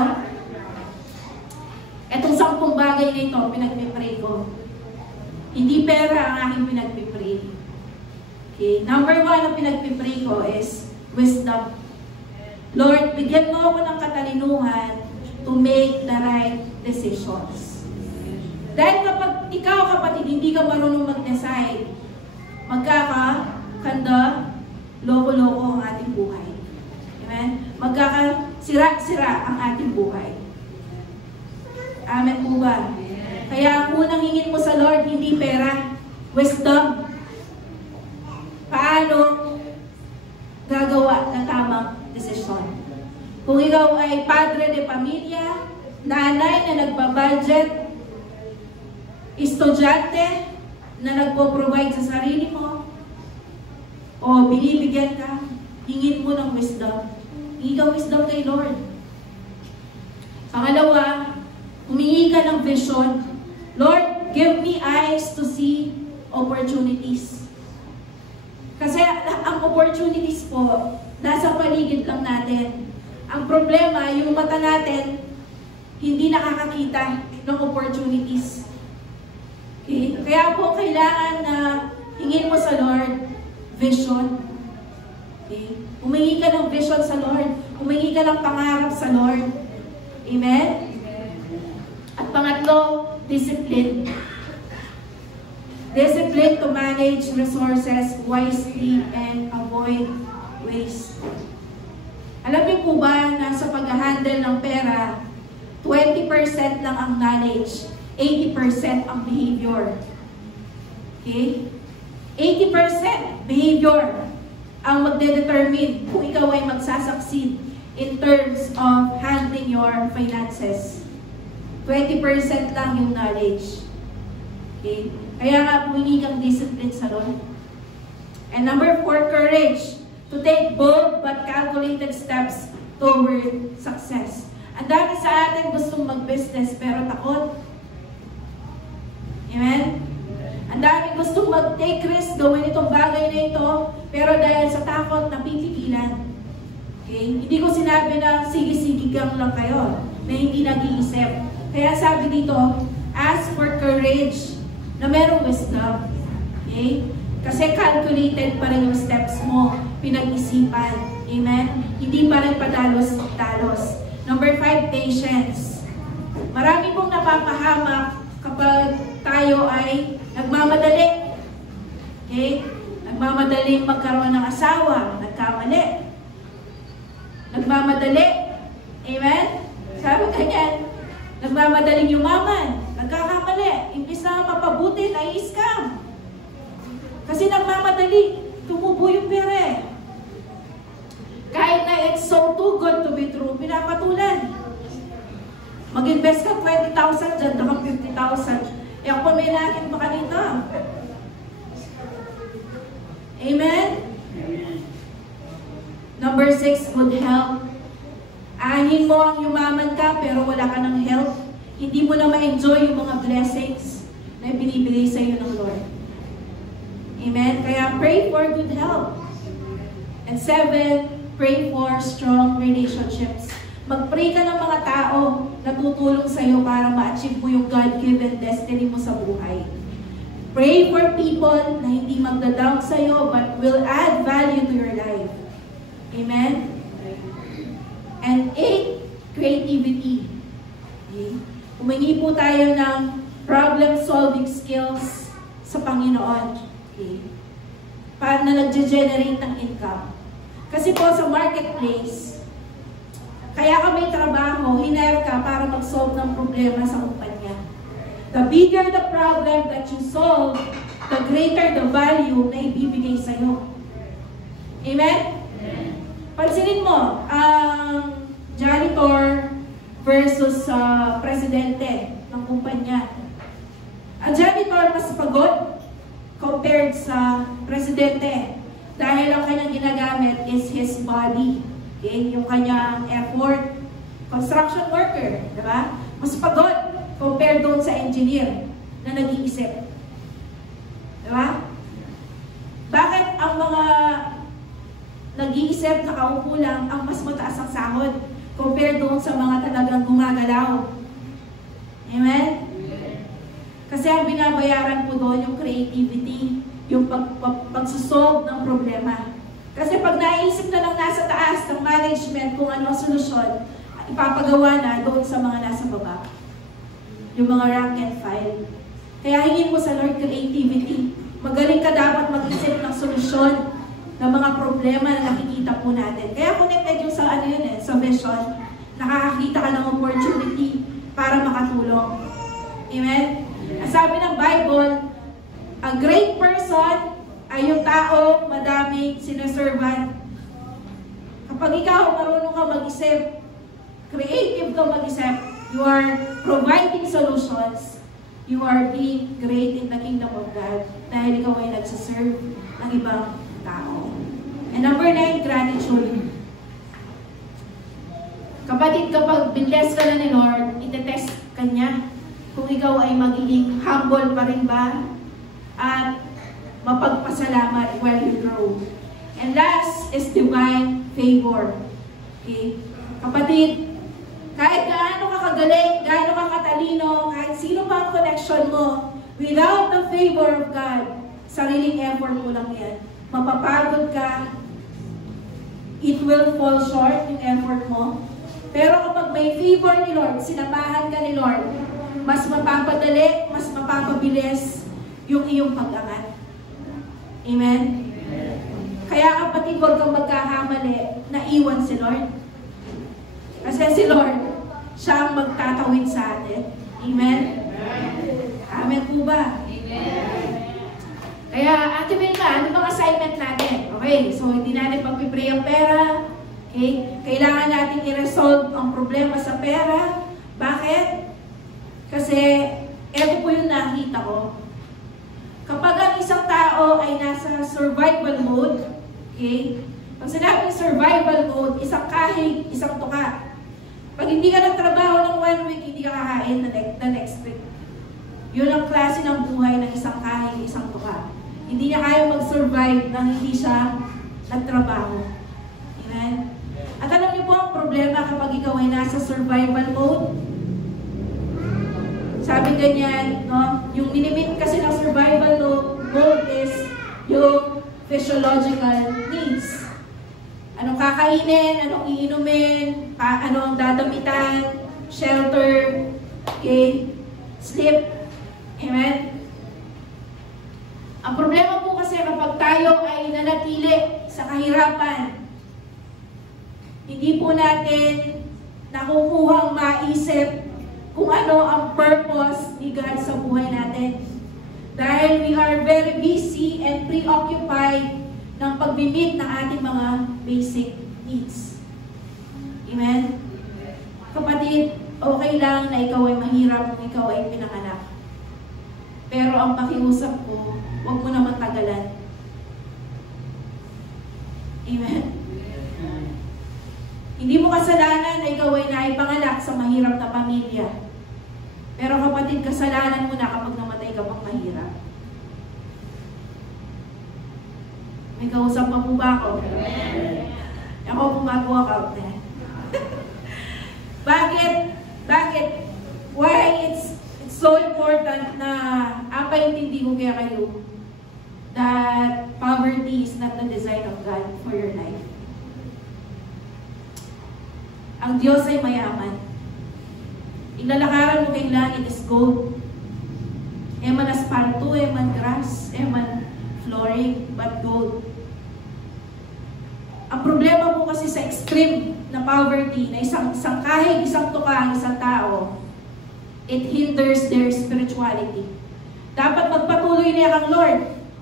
Etong 10 bagay na ito, pinag-pray ko. Hindi pera ang aking pinag-pray. Okay. Number 1 ang pinag-pray ko is wisdom. Lord, bigyan mo ako ng katalinuhan to make the right decisions. Dahil kapag ikaw, kapatid, hindi ka marunong mag-decide, magkakakanda, loko-loko ang ating buhay. Amen? sira ang ating buhay. Amen po ba? Kaya ang unang hingin mo sa Lord, hindi pera, wisdom. Paano gagawa ng tamang desisyon? Kung ikaw ay padre de pamilya, nanay na nagbabudget, estudyante na nagpo-provide sa sarili mo, o binibigyan ka, hingin mo ng wisdom. Hingi ka wisdom kay Lord. Pangalawa, humingi ka ng vision. Lord, give me eyes to see opportunities. Kasi ang opportunities po, nasa paligid lang natin. Ang problema, yung mata natin, hindi nakakakita ng opportunities. Okay? Kaya po, kailangan na hingin mo sa Lord, vision. Okay? Humingi ka ng vision sa Lord. Humingi ka ng pangarap sa Lord. Amen? At pangatlo, discipline. Discipline to manage resources wisely and avoid waste. Alam niyo po ba na sa pag-handle ng pera, 20% lang ang knowledge, 80% ang behavior. Okay? 80% behavior ang magde-determine kung ikaw ay magsasucceed in terms of handling your finances. 20% lang yung knowledge. Okay? Kaya nga, humingi kang discipline sa Lord. And number 4, courage. To take bold but calculated steps toward success. Ang dami sa atin gustong mag-business pero takot. Amen? Ang dami gustong mag-take risk, gawin itong bagay na ito, pero dahil sa takot, napipigilan. Okay? Hindi ko sinabi na sige-sigigang lang kayo, na hindi nag-iisip. Kaya sabi dito, ask for courage, na merong wisdom. Okay? Kasi calculated pa rin yung steps mo, pinag-isipan. Amen? Hindi pa rin padalos-dalos. Number 5, patience. Marami pong napapahamak kapag tayo ay nagmamadali. Okay? Nagmamadaling magkaroon ng asawa, nagkamali. Nagmamadali. Amen? Sabi ganyan, nagmamadaling yumaman, nagkakamali. Imbis na mapabuti, nai-scam. Kasi nagmamadali, tumubo yung pera. Kahit na it's so too good to be true, pinapatulan. Mag-invest ka 20,000 dyan, nakang 50,000. Eh ako may lakin pa kanina. Amen? Number 6, good health. Ahin mo ang yumaman ka pero wala ka ng health. Hindi mo na ma-enjoy yung mga blessings na binibigay sa iyo ng Lord. Amen? Kaya pray for good health. And 7, pray for strong relationships. Mag-pray ka ng mga tao na tutulong sa iyo para ma-achieve mo yung God-given destiny mo sa buhay. Pray for people na hindi magda-down sa iyo but will add value to your life. Amen? And 8, creativity. Okay? Humingi po tayo ng problem-solving skills sa Panginoon. Okay? Para na nag-generate ng income. Kasi po sa marketplace, kaya ka may trabaho, hinire ka para mag-solve ng problema sa kumpanya. The bigger the problem that you solve, the greater the value na ibibigay sa'yo. Amen? Pansinin mo, ang janitor versus presidente ng kumpanya. Ang janitor mas pagod compared sa presidente dahil ang kanyang ginagamit is his body. Okay? Yung kanyang effort. Construction worker, di ba? Mas pagod compared doon sa engineer na nag-iisip. Di ba? Bakit ang mga nag-iisip, nakaupo lang, ang mas mataas ang sahod compared doon sa mga talagang gumagalaw? Amen? Kasi ang binabayaran po doon yung creativity, yung pagsusolve ng problema. Kasi pag naisip na lang nasa taas ng management kung ano ang solusyon, ipapagawa na doon sa mga nasa baba. Yung mga rank and file. Kaya hingin mo sa Lord creativity. Magaling ka dapat mag-isip ng solusyon ng mga problema na nakikita po natin. Kaya connected yung sa ano yun sa vision. nakakakita ka ng opportunity para makatulong. Amen? Ang sabi ng Bible, a great person ay yung tao madaming sineservan. Kapag ikaw marunong ka mag-isip, creative ka mag-isip, you are providing solutions, you are being great in the kingdom of God dahil ikaw ay nagsaserve ng ibang tao. And number 9, gratitude. Kapatid, kapag binless ka na ni Lord, itetest ka niya kung ikaw ay magiging humble pa rin ba at mapagpasalamat while you grow. And last is divine favor. Okay? Kapatid, kahit gaano ka kagaling, gaano ka katalino, kahit sino pa ang connection mo, without the favor of God, sariling effort mo lang yan. Mapapagod ka, it will fall short yung effort mo. Pero kapag may favor ni Lord, sinamahan ka ni Lord, mas mapapadali, mas mapapabilis yung iyong pag-angat. Amen? Kaya kapatid, huwag kang magkakamali na iwan si Lord. Kasi si Lord, siya ang magtatawid sa atin. Amen? Amen po ba? Amen. Kaya, Ate Vilma, ano bang assignment natin? Okay, so hindi natin pagpipray ang pera. Okay? Kailangan natin i-resolve ang problema sa pera. Bakit? Kasi, eto po yung nakita ko. Kapag ang isang tao ay nasa survival mode, okay? Pag sinabing survival mode, isang kahig, isang tuka. Pag hindi ka nagtrabaho ng 1 week, hindi ka kakain the next week. Yun ang klase ng buhay ng isang kahig, isang tuka. Hindi niya kaya mag-survive nang hindi siya nagtrabaho. Amen? At alam niyo po ang problema kapag ikaw ay nasa survival mode? Sabi ganyan, no? Yung minimit kasi ng survival mode is yung physiological needs. Anong kakainin, anong iinumin, anong dadamitan, shelter, okay, sleep. Amen? Ang problema po kasi kapag tayo ay nanatili sa kahirapan, hindi po natin nakukuha ang maisip kung ano ang purpose ni God sa buhay natin. Dahil we are very busy and preoccupied ng pag-meet ng ating mga basic needs. Amen? Kapatid, okay lang na ikaw ay mahirap kung ikaw ay pinanganak. Pero ang pakiusap ko, huwag mo naman tagalan. Amen? Hindi mo kasalanan na ikaw ay naipanganak sa mahirap na pamilya. Pero kapatid, kasalanan mo na kapag namatay ka pang mahirap. May kausap pa po ba ako? Ako gumagawa ka. Bakit? Why it's so important na apaintindi ko kaya kayo that poverty is not the design of God for your life. Ang Diyos ay mayaman. Ilalakaran mo kay langit is gold. Eman asfalto, eman grass, eman flooring, but gold. Ang problema po kasi sa extreme na poverty, na isang kahig, isang tuka, isang tao, it hinders their spirituality. Dapat magpatuloy niya kang Lord.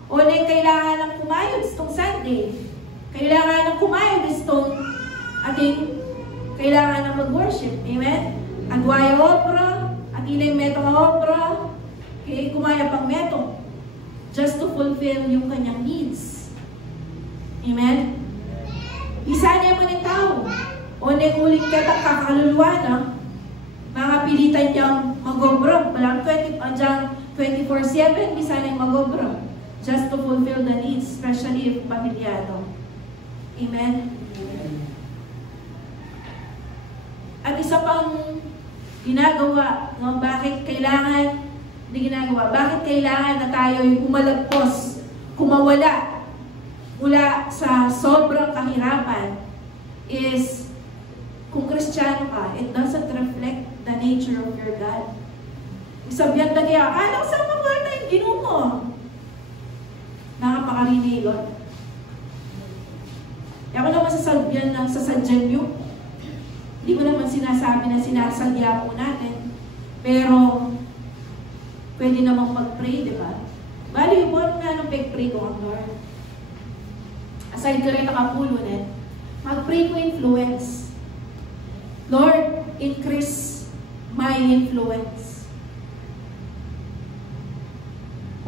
O na kailangan ng kumayod itong Sunday. Kailangan ng kumayod itong ating kailangan ng mag-worship. Amen? Agwaya obra, at ilang metong obra, kaya kumaya pang metong. Just to fulfill yung kanyang needs. Amen? Isa niya mo ng tao. O na ulit ka ng kakaluluwa na, mga pilitan niyang mag-obra. Walang 24/7, bisa na yung mag-obra. Just to fulfill the needs, especially if pamilyado. Amen? At isa pang ginagawa, no? Bakit kailangan na tayo yung umalagpos, kumawala mula sa sobrang kahirapan is, kung Kristiyano ka, it doesn't reflect the nature of your God. Sabihan na kaya, akala ko saan mabuhay na yung Ginoo mo? Nakapakarini, Lord. Kaya ako naman sasadyan nyo. Hindi ko naman sinasabi na sinasadya po natin. Pero, pwede namang mag-pray, di ba? Bali, buwan na nung pag-pray ko ang Lord. Aside ka rin nakapulunit, mag-pray ko influence. Lord, increase my influence.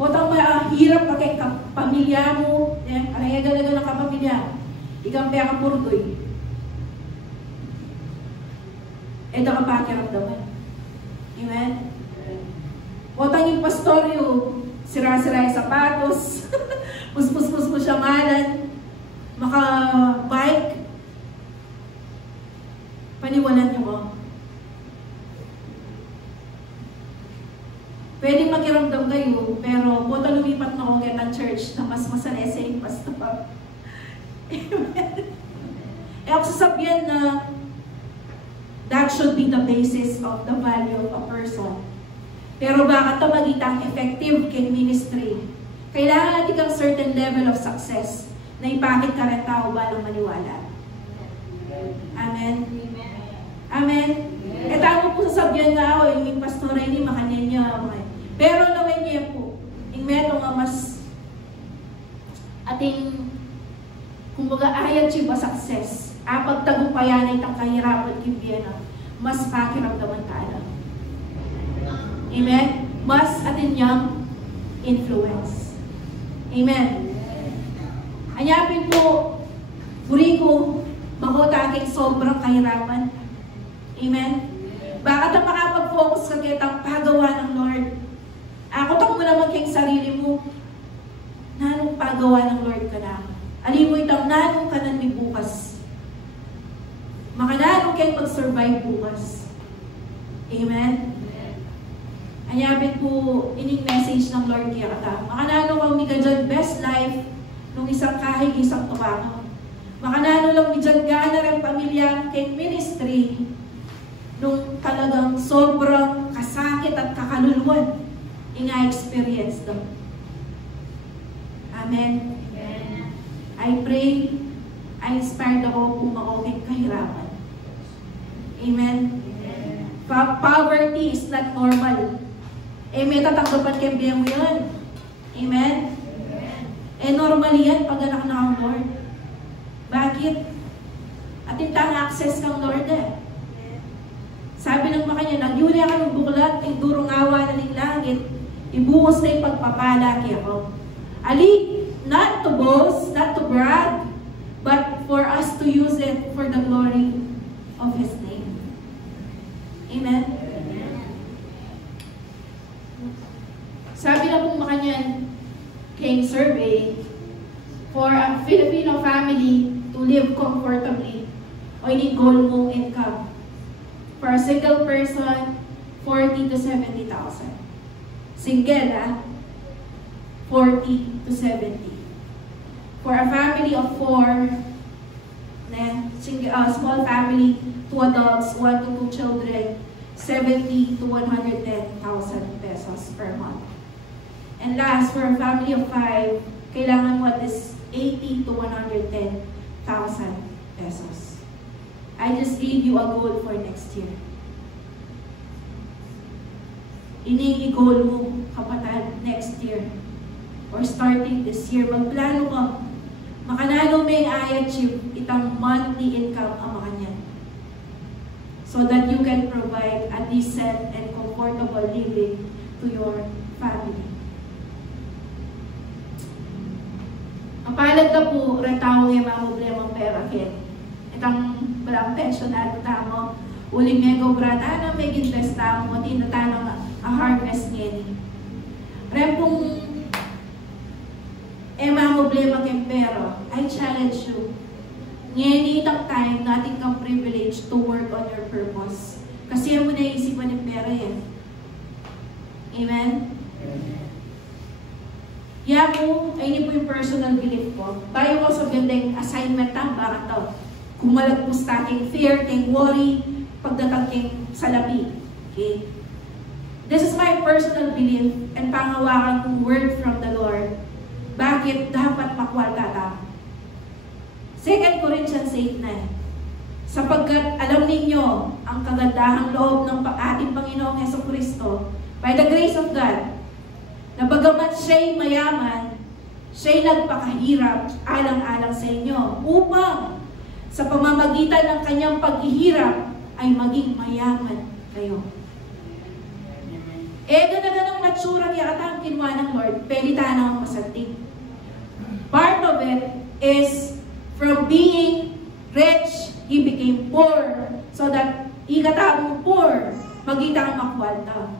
Potang hirap pa kay pamilya mo, karaya-galaga ng kapamilya, ikampi ang purdoy. Eh, nakapakiramdaman. Amen? Potang yung pastoryo, sira-sira yung sapatos, puspus-pus mo siya malan, maka-bike, paniwalan niyo ko. Pwede makiramdam kayo, pero buta lumipat na ako ng church na mas masalese yung pastor. Eh ako sasabihan na that should be the basis of the value of a person. Pero bakit ito magitang effective kay ministry? Kailangan natin kang certain level of success na ipakit ka rin tao ba ng maniwala. Amen? Amen? E tama po sasabihan na ako, yung pastor ay hindi makanya niya. Pero nawin niya po, yung meron nga mas ating kumbaga ayat siya ba success. Apag tagumpayan ay itang kahirapan kibiyan mas pakiramdaman ka alam. Amen? Mas atin niyang influence. Amen? Anyapin po, puri ko, makotaking sobrang kahirapan. Amen? Bakit ang makapag-focus ka kitang pagawa ng Lord? Ako tang mo naman kayong sarili mo, nanong pagawa ng Lord ka na. Alin mo itang nanong ka na may bukas. Makananong kayong mag-survive bukas. Amen? Anyabit po, ining message ng Lord kaya ka. Makananong kang may dyan best life nung isang kahig, isang tumakang. Makananong lang may dyan gana rin pamilya kay ministry nung talagang sobrang kasakit at kakaluluan inga-experience them. Amen? Amen. I pray, I inspired ako kung makawin kahirapan. Amen? Amen. Poverty is not normal. Eh, may tatanggapan kayo biya mo yun. Amen? Amen. Eh, normal yan pag anak na ang Lord. Bakit? At intang access kang Lord eh. Sabi ng mga kanya, nagyuri ka ng buklat, ay durong awa na ng langit, ibuhos na yung pagpapala kaya ko. Ali, not to boast, not to brag, but for us to use it for the glory of His name. Amen? Sabi na pong makanyan, King survey, for a Filipino family to live comfortably, o ini goal mong income. For a single person, 40 to 70,000. Single, 40 to 70. For a family of 4, small family, 2 adults, 1 to 2 children, 70 to 110,000 pesos per month. And last, for a family of 5, kailangan mo at least 80 to 110,000 pesos. I just gave you a goal for next year. Ini-goal mo, kapatid, next year. Or starting this year, magplano ka. Makanalo may i-achieve itang monthly income ang makanyan. So that you can provide a decent and comfortable living to your family. Ang palad na po, retao yung mga problemang pera kin. Itang walang pensionado tamo, uling mego brata na may invest tamo, tinatanong a harvest ngayon. Repong mga problema kin pera, I challenge you. Ngayon itang time natin kang privilege to work on your purpose. Kasi mo naisipan ng pera yan. Amen? Kaya po, ay hindi po yung personal belief ko. Bayo ko sa gandang assignment tam, bakit to? Kung malagpus taking fear, ting worry, pagdatang ting salapi. Okay? This is my personal belief and pangawakan kong word from the Lord. Bakit dapat makwal ka tao? 2 Corinthians 8:9. sapagkat alam ninyo ang kagandahang loob ng ating Panginoong Hesukristo, by the grace of God, na bagamat siya'y mayaman, siya'y nagpakahirap alang-alang sa inyo, upang sa pamamagitan ng kanyang paghihirap ay maging mayaman kayo. Ganaganang matsura kaya katang kinuha ng Lord, pelita na ang masanting. Part of it is from being rich, he became poor, so that ikatawang poor, magitang makwalta.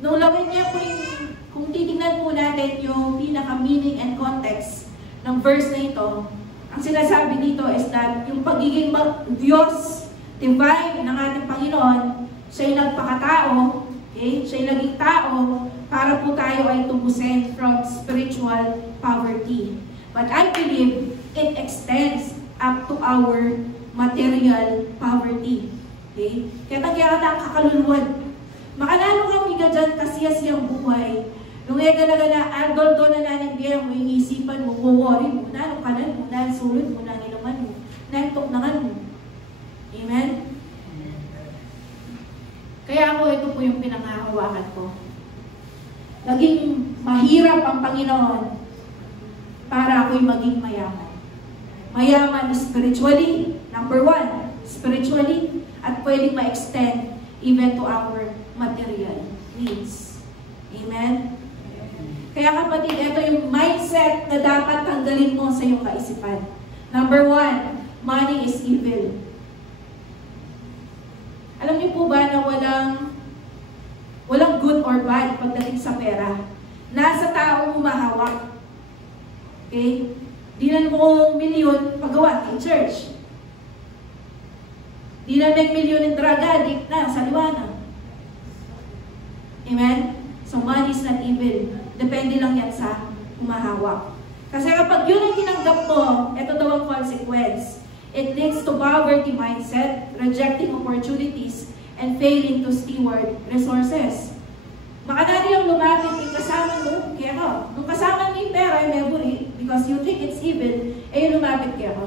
Nung lawin niya po yung, kung titignan po natin yung pinaka-meaning and context ng verse na ito, ang sinasabi dito is that yung pagiging Diyos, divine ng ating Panginoon, siya'y nagpakatao, okay? Siya'y naging tao para po tayo ay tubusin from spiritual poverty. But I believe it extends up to our material poverty. Okay? Kaya ang kakaluluwan. Makanano kami ka dyan kasiyasiyang buhay. Nung galaga adult doon na nanin biya mo, yung isipan mo, worry mo, nanukanan mo, nansulod mo, nanilaman mo, nantuknangan mo. Amen? Kaya ako, ito po yung pinangahawakan ko. Naging mahirap ang Panginoon para ako'y maging mayaman. Mayaman spiritually, number 1, spiritually, at pwedeng ma-extend even to our material needs. Amen? Kaya kapatid, ito yung mindset na dapat tanggalin mo sa iyong kaisipan. Number 1, money is evil. Alam niyo po ba na walang good or bad pagdating sa pera? Nasa taong humahawak. Okay? Di na mo milyon paggawa in church. Di na may milyon ng drug addict na sa liwanag. Amen? So money is not evil. Depende lang yan sa humahawak. Kasi kapag yun ang tinanggap mo, ito daw ang consequence. It leads to poverty mindset, rejecting opportunities, and failing to steward resources. Makadali ang lumapit yung kasama mo, kaya ka. Nung kasama mo yung pera, may buri, because you think it's evil, yung lumapit kaya ka.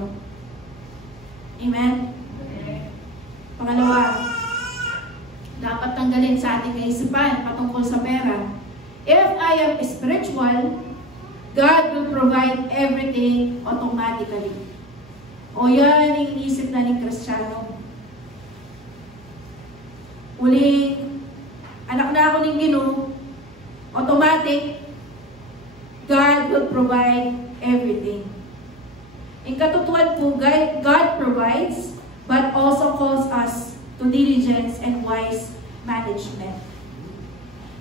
Amen? Pangalawa, dapat tanggalin sa ating kaisipan patungkol sa pera. If I am spiritual, God will provide everything automatically. O yan yung isip na ni Kristiyano. Uling, anak na ako ng Ginoo, automatic, God will provide everything. In katotohanan po, God provides, but also calls us to diligence and wise management.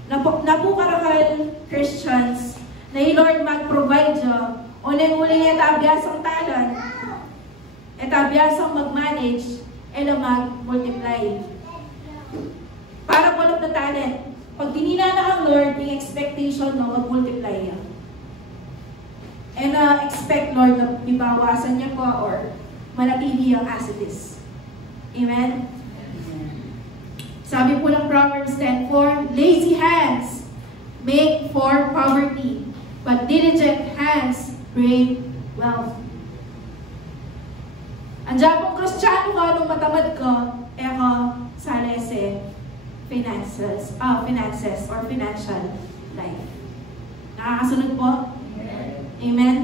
Napukarakal Christians na yung Lord mag-provide siya, o nang-uling etabyasang talan, etabyasang mag-manage, and mag-multiply. Para po na talent. Pag dinina na ang Lord, yung expectation na mag-multiply yan. And expect Lord na ibawasan niya po or manatili ang as it is. Amen? Sabi po ng Proverbs 10:4, lazy hands make for poverty, but diligent hands bring wealth. Andiyan pong Kristiyano ka, nung matamad ka, sa lese, finances or financial life. Nakakasunod po? Amen?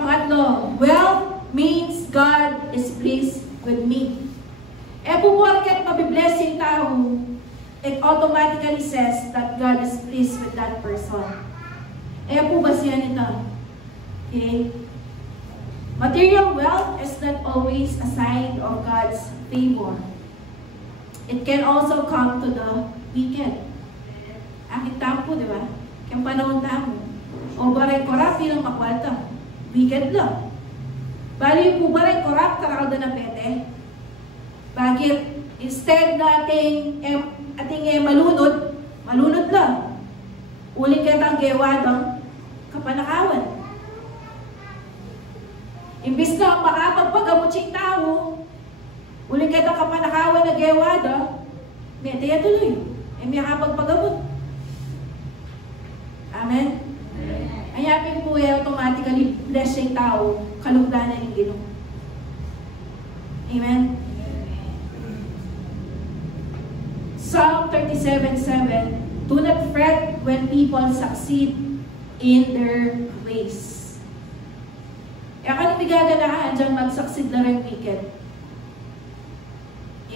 Pangatlo, wealth means God is pleased with me. Porket mabibless yung tao, it automatically says that God is pleased with that person. Po ba siya nito? Okay? Material wealth is not always a sign of God's favor. It can also come to the wicked. Akit tampo, di ba? Kaya panahon tamo. O baray korap, di lang makwalta. Wicked lang. Bali po baray korap, kakalda na pete. Bakit? Instead na ating malunod lang. Uling kitang gewadang kapanakawan. Imbis na makapagpagamot siyang tao, uling kitang kapanakawan na gewada, may taya tuloy. May makapagpagamot. Amen? Ayapin po automatically bless siyang tao, kalugdanan ng Ginoo. Psalm 37:7, do not fret when people succeed in their ways. Kaya ka nang bigagalahan dyan mag-succeed na rin wicked.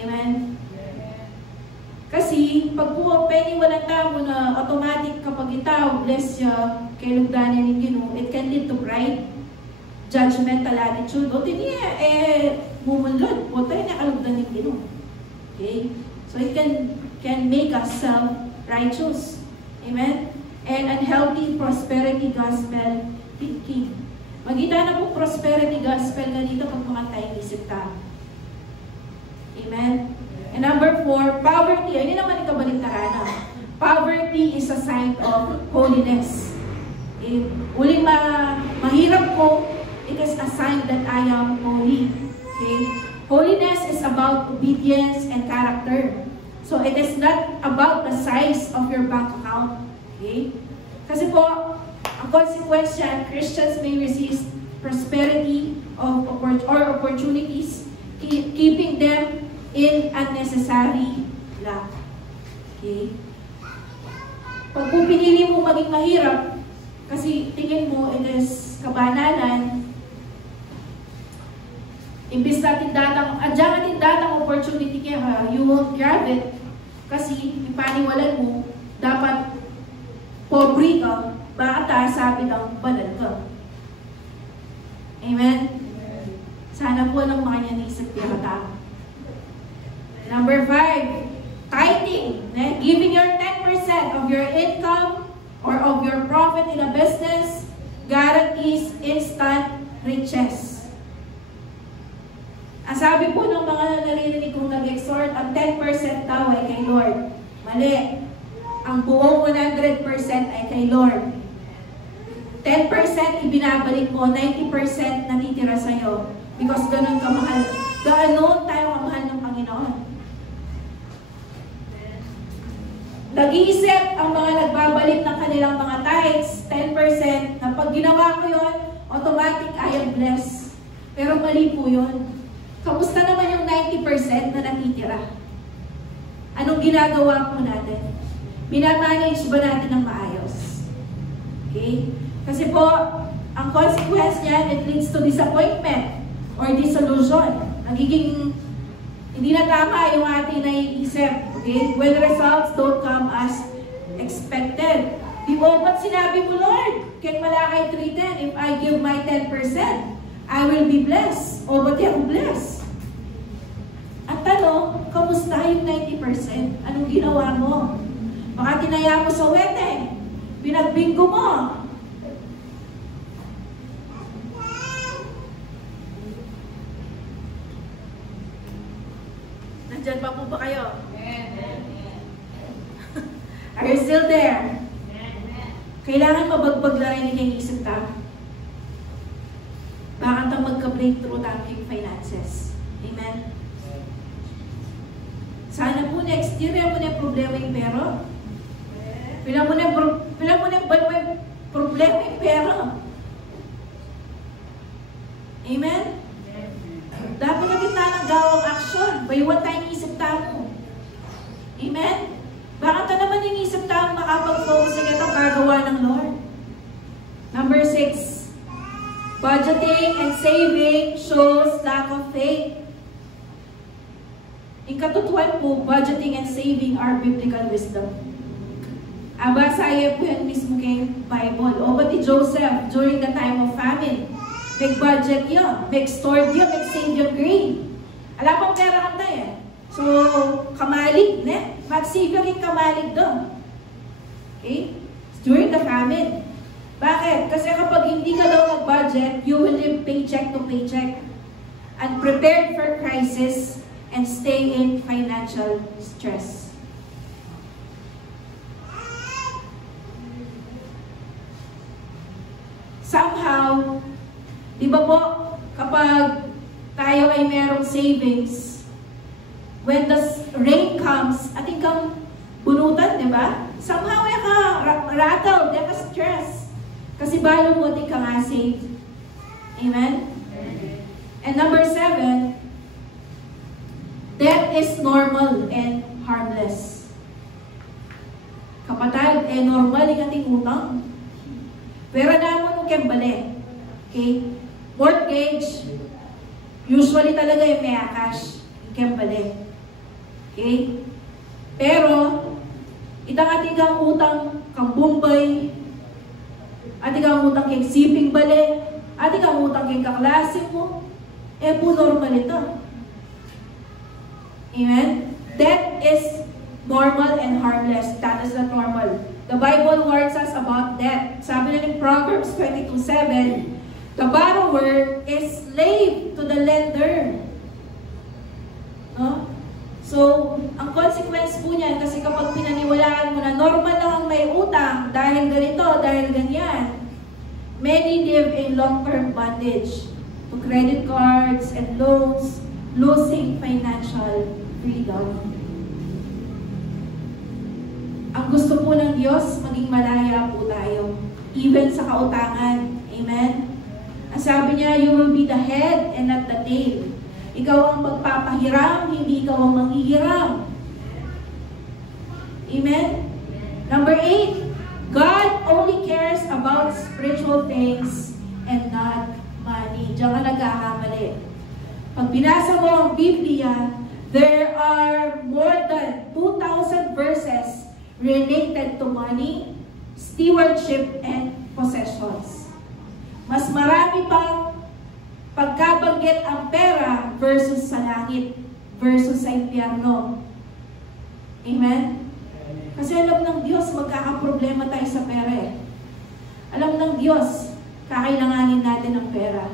Amen? Kasi, pag po, pwede walang tamo na automatic kapag itaw, bless siya, kay lugdanan ng Ginoo, it can lead to pride, judgmental attitude, o tiniya, bumunlod, o tayo nakalugdan ng Ginoo. Okay? So, it can make us self-righteous. Amen? And unhealthy prosperity gospel thinking. Magita na po prosperity gospel na dito pag mga tayong isip ta. Amen? And number 4, poverty. Ano naman ikabaligtaran na? Poverty is a sign of holiness. Okay? Uling mahirap ko, it is a sign that I am holy. Okay? Holiness is about obedience and character. So it is not about the size of your bank account. Okay? Kasi po, ang consequence yan, Christians may resist prosperity or opportunities, keeping them in unnecessary lack. Okay? Pag po pinili mo maging mahirap, kasi tingin mo it is kabanalan, imbis natin datang opportunity kaya you won't grab it, kasi ipaniwalan mo, dapat pobre ka, baka sabi ng banal ka. Amen? Sana po ng mga niya naisip niya katao. Number 5, tithing. Giving your 10% of your income or of your profit in a business guarantees instant riches. Ang sabi po ng mga naririnig kong nag-exhort, ang 10% daw ay kay Lord. Mali. Ang buong 100% ay kay Lord. 10% ibinabalik mo, 90% natitira sa'yo. Because ganun kamahal. Gaano tayo kamahal ng Panginoon. Nag-iisip ang mga nagbabalik ng kanilang mga tithes, 10%, na pag ginawa ko yun, automatic I am blessed. Pero mali po yun. Kamusta naman yung 90% na natitira? Anong ginagawa po natin? Minamanage ba natin ng maayos? Okay? Kasi po, ang consequence niyan, it leads to disappointment or disillusion. Nagiging hindi na tama yung ating naiisip. Okay? When results don't come as expected. Di mo ba't sinabi mo, Lord, kay Malakay 3:10, if I give my 10%, I will be blessed. O ba't ako blessed? At tanong, kamusta yung 90%? Anong ginawa mo? Baka tinaya mo sa wedding. Pinagbinggo mo. Nandyan pa po ba kayo? Are you still there? Kailangan mabagbag na rin yung isip ta. Baka tang magka-breakthrough tayo yung finances. Amen? Sana po next year, mo na yung problema yung pero. Pila mo na yung problema yung pero. Amen? Dapat na kita ng gawang aksyon. Bayuan tayong isip tamo. Amen? Baka ito naman yung isip tamo makapag-focus na kita pagawa ng Lord. Number 6. Budgeting and saving shows lack of faith. Yung katutuan po, budgeting and saving are biblical wisdom. Abasaya po yan mismo kay Bible. O ba ni Joseph during the time of famine? Mag-budget yun, mag-store yun, mag-save yung grain. Alam pang pera kanta eh. So, kamalig, ne? Mag-save yung kamalig doon. Okay? During the famine. Bakit? Kasi kapag hindi ka daw mag-budget, you will live paycheck to paycheck. Unprepared for crisis and stay in financial stress. Somehow, di ba po, kapag tayo ay merong savings, when the rain comes, ating kang bunutan, di ba? Somehow, ay ka rattle, di ka stress. Kasi balo mo, di ka nga save. Amen? And number 7, debt is normal and harmless. Kapatid, normal yung ating utang. Pero naman nung kembali. Okay? Mortgage, usually talaga yung may cash. Yung kembali. Okay? Pero, itang ating kang utang kang Bombay, ating kang utang kang siping bali, ating kang utang kang kaklase mo, po normal ito. Amen? That is normal and harmless. That is not normal. The Bible warns us about that. Sabi na in Proverbs 22:7, the borrower is slave to the lender. No? So, ang consequence po niyan, kasi kapag pinaniwalaan mo na normal lang ang may utang, dahil ganito, dahil ganyan, many live in long-term bondage to credit cards and loans, losing financial freedom. Ang gusto po ng Diyos, maging malaya po tayo. Even sa kautangan. Amen? Ang sabi niya, you will be the head and not the tail. Ikaw ang magpapahiram, hindi ikaw ang manghihiram. Amen? Number 8, God only cares about spiritual things and not money. Diyan ka nagkakamali. Pag binasa mo ang Biblia, there are more than 2,000 verses related to money, stewardship, and possessions. Mas marami pang pagkabanggit ang pera versus sa langit, versus sa impyerno. Amen? Kasi alam ng Diyos, magkakaproblema tayo sa pera eh. Alam ng Diyos, kakailanganin natin ng pera.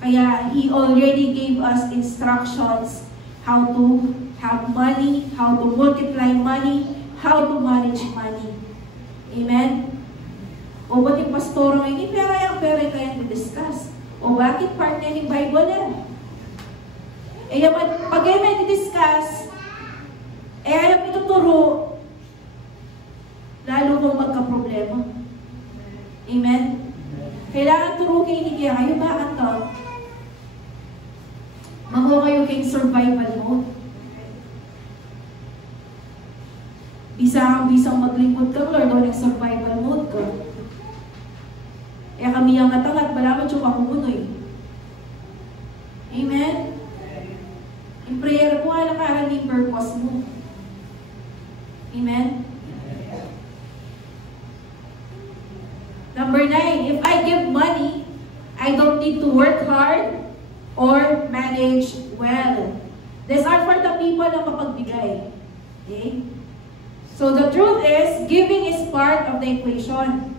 Kaya He already gave us instructions how to have money, how to multiply money, how to manage money. Amen? O ba't yung pastor ngayon, hindi pera yung pera kaya discuss. O bakit part na yung Bible yan? Eh, pag kayo may discuss, alam ituturo, lalo kong magka-problema. Amen? Kailangan turo kayo ni Kaya kayo ba ito? Mago kayo kayong survival mode. Bisang maglingkod ka, Lord, o survival mode ka. Kami ang natangat, malaman siya makumunoy. Amen? In prayer po, alakaran yung purpose mo. Amen? Number 9, if I give money, I don't need to work hard or manage well. These are for the people na mapagbigay. Okay? So the truth is, giving is part of the equation.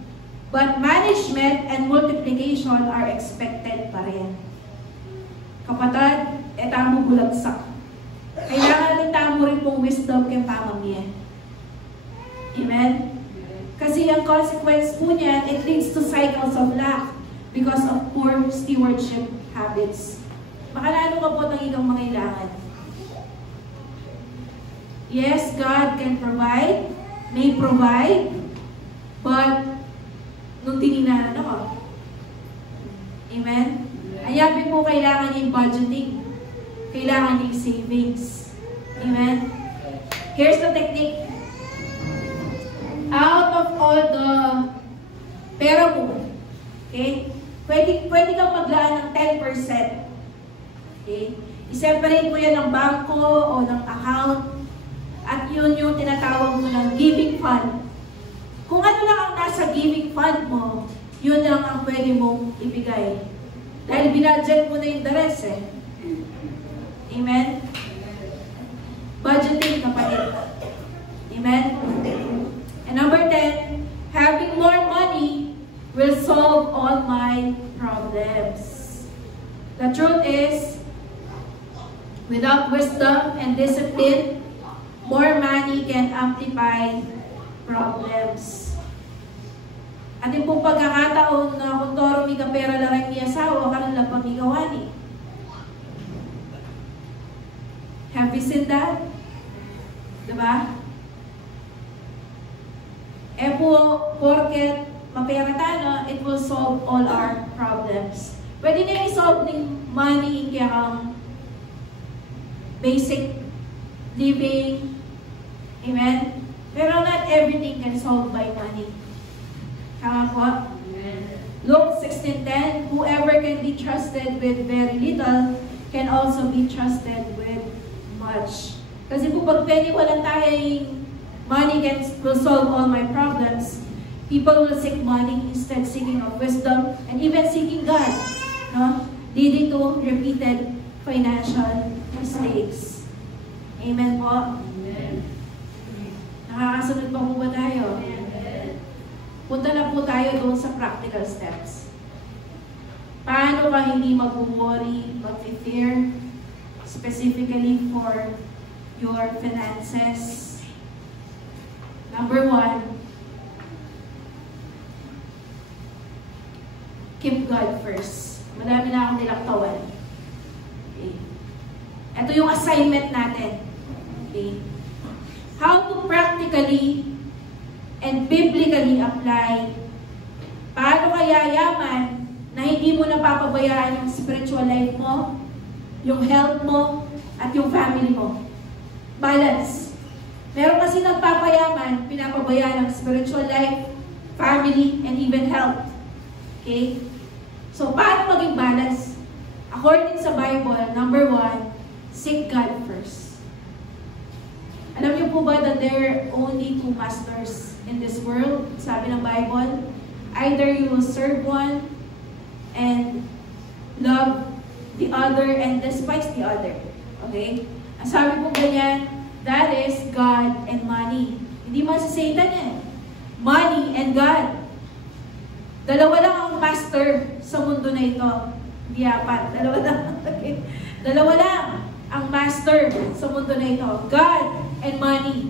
But management and multiplication are expected pa rin. Kapatid, etamo bulagsak. Kailangan natin tamo rin pong wisdom kay pamamyan. Amen? Kasi ang consequence po niyan, it leads to cycles of lack because of poor stewardship habits. Makalano ka po ng ikang mangailangan. Yes, God can provide, may provide, but nung tininahan ako. Amen? Ayabi po kailangan yung budgeting. Kailangan yung savings. Amen? Here's the technique. Out of all the pera mo, okay? Pwede kang maglaan ng 10%. Okay? I-separate mo yan ng bangko o ng account. At yun yung tinatawag mo ng giving fund. Kung ano lang ang nasa giving fund mo, yun lang ang pwede mong ibigay. Dahil binadget mo na yung the rest eh. Amen? Budgeting, kapatid. Amen? And number 10, having more money will solve all my problems. The truth is, without wisdom and discipline, more money can amplify problems. At yung pong pagkakataon na kung toro may kapera na rin niya asawa, ka lang pangigawani. Have you seen that? Diba? Po, porket mapera tayo, it will solve all our problems. Pwede na i-solve ng money kaya ang basic living. Amen? Pero not everything can solve by money. Tama po? Luke 16:10, whoever can be trusted with very little can also be trusted with much. Kasi po pag walang tayong money will solve all my problems, people will seek money instead seeking of wisdom and even seeking God, no? Leading to repeated financial mistakes. Amen po? Amen. Nakakasunod pa po ba tayo? Punta na po tayo doon sa practical steps. Paano ka hindi mag-worry, mag-fear, specifically for your finances? Number 1, keep God first. Madami na akong nilaktawan. Okay. Ito yung assignment natin. Okay. How to practically and biblically apply. Paano kaya yaman na hindi mo napapabayaan yung spiritual life mo, yung health mo, at yung family mo? Balance. Meron kasi nagpapayaman, pinapabayaan ang spiritual life, family, and even health. Okay? So, paano maging balance? According sa Bible, number 1, seek God first. Alam niyo po ba that there are only 2 masters in this world? Sabi ng Bible, either you will serve one and love the other and despise the other. Okay? Ang sabi po ganyan, that is God and money. Hindi man si Satan yan. Money and God. Dalawa lang ang master sa mundo na ito. Hindi apat. Dalawa lang. Okay. Dalawa lang ang master sa mundo na ito. God and money.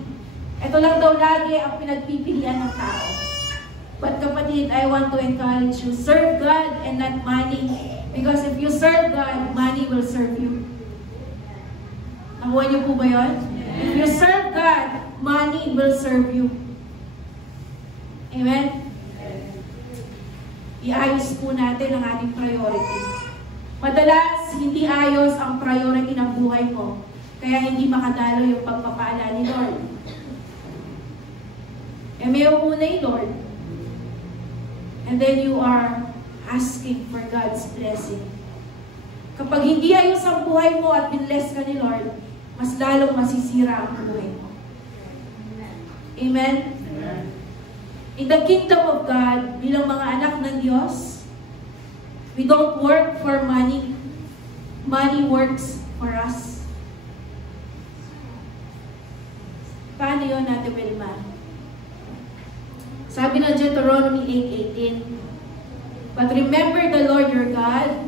Ito lang daw lagi ang pinagpipilian ng tao. But kapatid, I want to encourage you, serve God and not money. Because if you serve God, money will serve you. Nakuha niyo po ba yun? If you serve God, money will serve you. Amen? Iayos po natin ang ating priority. Madalas, hindi ayos ang priority ng buhay mo. Kaya hindi makadalo yung pagpapala ni Lord. May muna yung Lord. And then you are asking for God's blessing. Kapag hindi ayos ang buhay mo at binless ka ni Lord, mas lalong masisira ang buhay mo. Amen? Amen. In the kingdom of God, bilang mga anak ng Diyos, we don't work for money. Money works for us. Paano yun, Ate Wilma? Sabi ng Deuteronomy 8:18, but remember the Lord your God,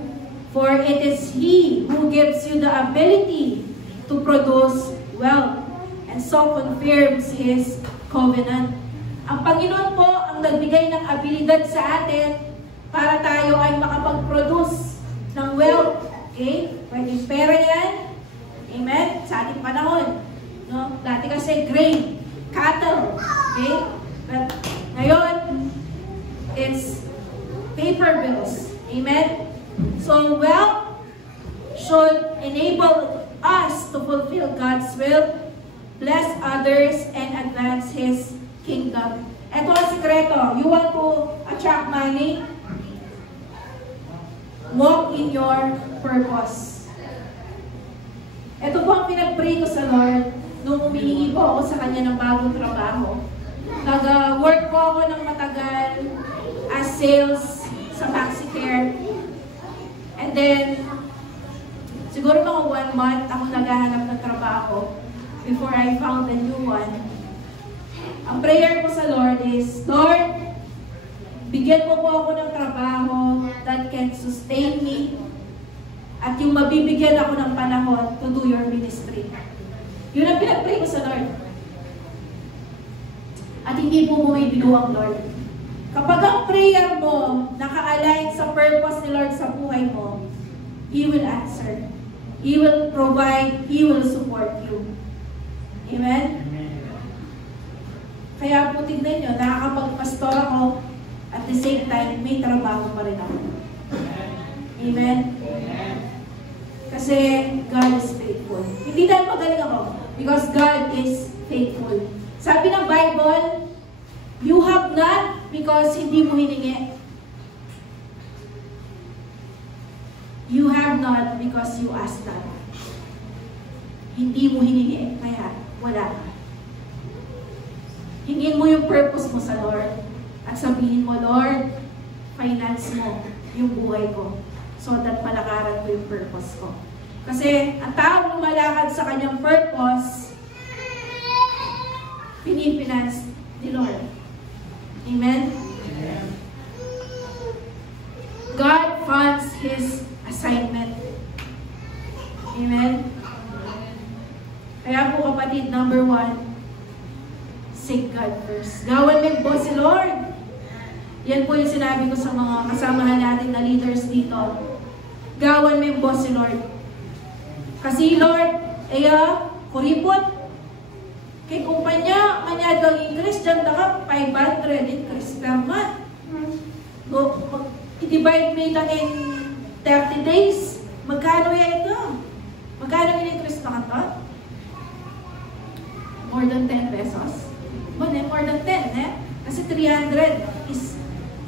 for it is He who gives you the ability to produce wealth, and so confirms His covenant. Ang Panginoon po ang nagbigay ng abilidad sa atin para tayo ay makapag-produce ng wealth. Okay? Pwede pera yan. Amen? Sa ating panahon. No? Dati kasi grain, cattle. Okay? But ngayon, it's paper bills. Amen? So wealth should enable us to fulfill God's will, bless others, and advance His kingdom. Ito ang sikreto. You want to attract money? Walk in your purpose. Ito po ang pinag-pray ko sa Lord nung umihingi po ako sa Kanya ng bagong trabaho. Nag-work po ako ng matagal as sales sa MaxiCare. And then, siguro mga 1 month ako naghahanap ng trabaho before I found a new one. Ang prayer ko sa Lord is, Lord, bigyan mo po ako ng trabaho that can sustain me at yung mabibigyan ako ng panahon to do your ministry. Yun ang pinag-pray ko sa Lord. At hindi po bumibigo ang Lord. Kapag ang prayer mo naka-align sa purpose ni Lord sa buhay mo, He will answer. He will provide. He will support you. Amen? Kaya po tignan nyo, nakakapag-pastor ako, at the same time, may trabaho pa rin ako. Amen? Kasi God is faithful. Hindi dahil magaling ako, because God is faithful. Sabi ng Bible, you have not because hindi mo hiningi. You have not because you asked not. Hindi mo hiningi, kaya wala ka. Hingin mo yung purpose mo sa Lord at sabihin mo, Lord, finance mo yung buhay ko so that malakaran ko yung purpose ko. Kasi ang taong lumalakad sa kanyang purpose, pinifinance ni Lord. Amen? God funds His assignment. Amen? Kaya po kapatid, number 1, seek God first. Gawan mo po si Lord. Yan po yung sinabi ko sa mga kasamahan natin na leaders dito. Gawan mo po si Lord. Kasi Lord, kuripot. Kay kumpanya, manyadong increase, dyan ka 500 increase per month. I-divide mo ito in 30 days. Magkano yan ito? Magkano in-increase na ka to? More than 10 pesos. More than 10, eh? Kasi 300 is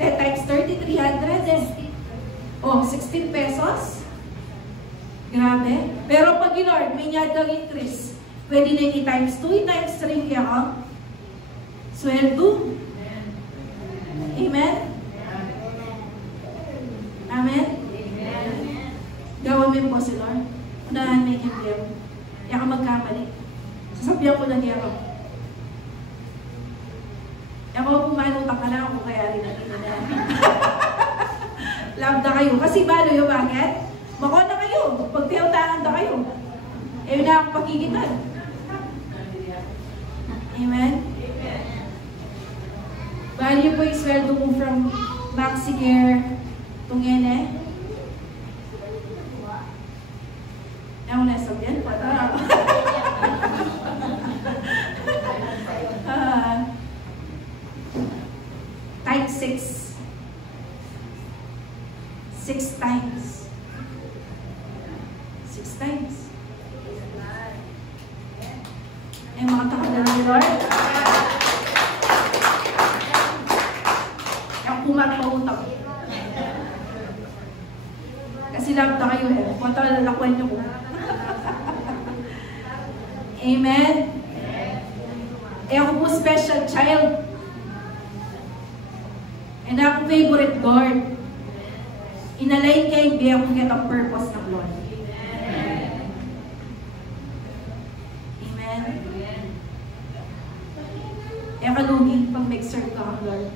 10 times 30, 300 eh. 16 pesos. Grabe. Pero pag Lord, may nyadang increase. Pwede na times 2, times 3 kaya ka. Sweldo. Amen? Amen? Gawin mo po si Lord. Unahan may himlim. Kaya ka magkamali. Sasabihan ko na niya ako. Ako pumanutang ka lang kung kaya rin natin na. Love na kayo. Kasi balo yun, bakit? Mako na kayo. Pagpiyautangan na kayo. Eh, na akong pakikitan. Amen? Value po yung sweldo mo from MaxiCare Tungene. Ako na sabihan pa na. Times 6. 6 times. 6 times. Ay, mga takot ni Lord. Ang pumat-pautang. Kasi love na kayo eh. Kung ito lalakwan nyo ko. Amen? Eh ako po special child. And ako favorite Lord. Inalain kayo biya kung get ang purpose ng Lord. Amen? Eh kalugi pag mag-serve ka ang Lord.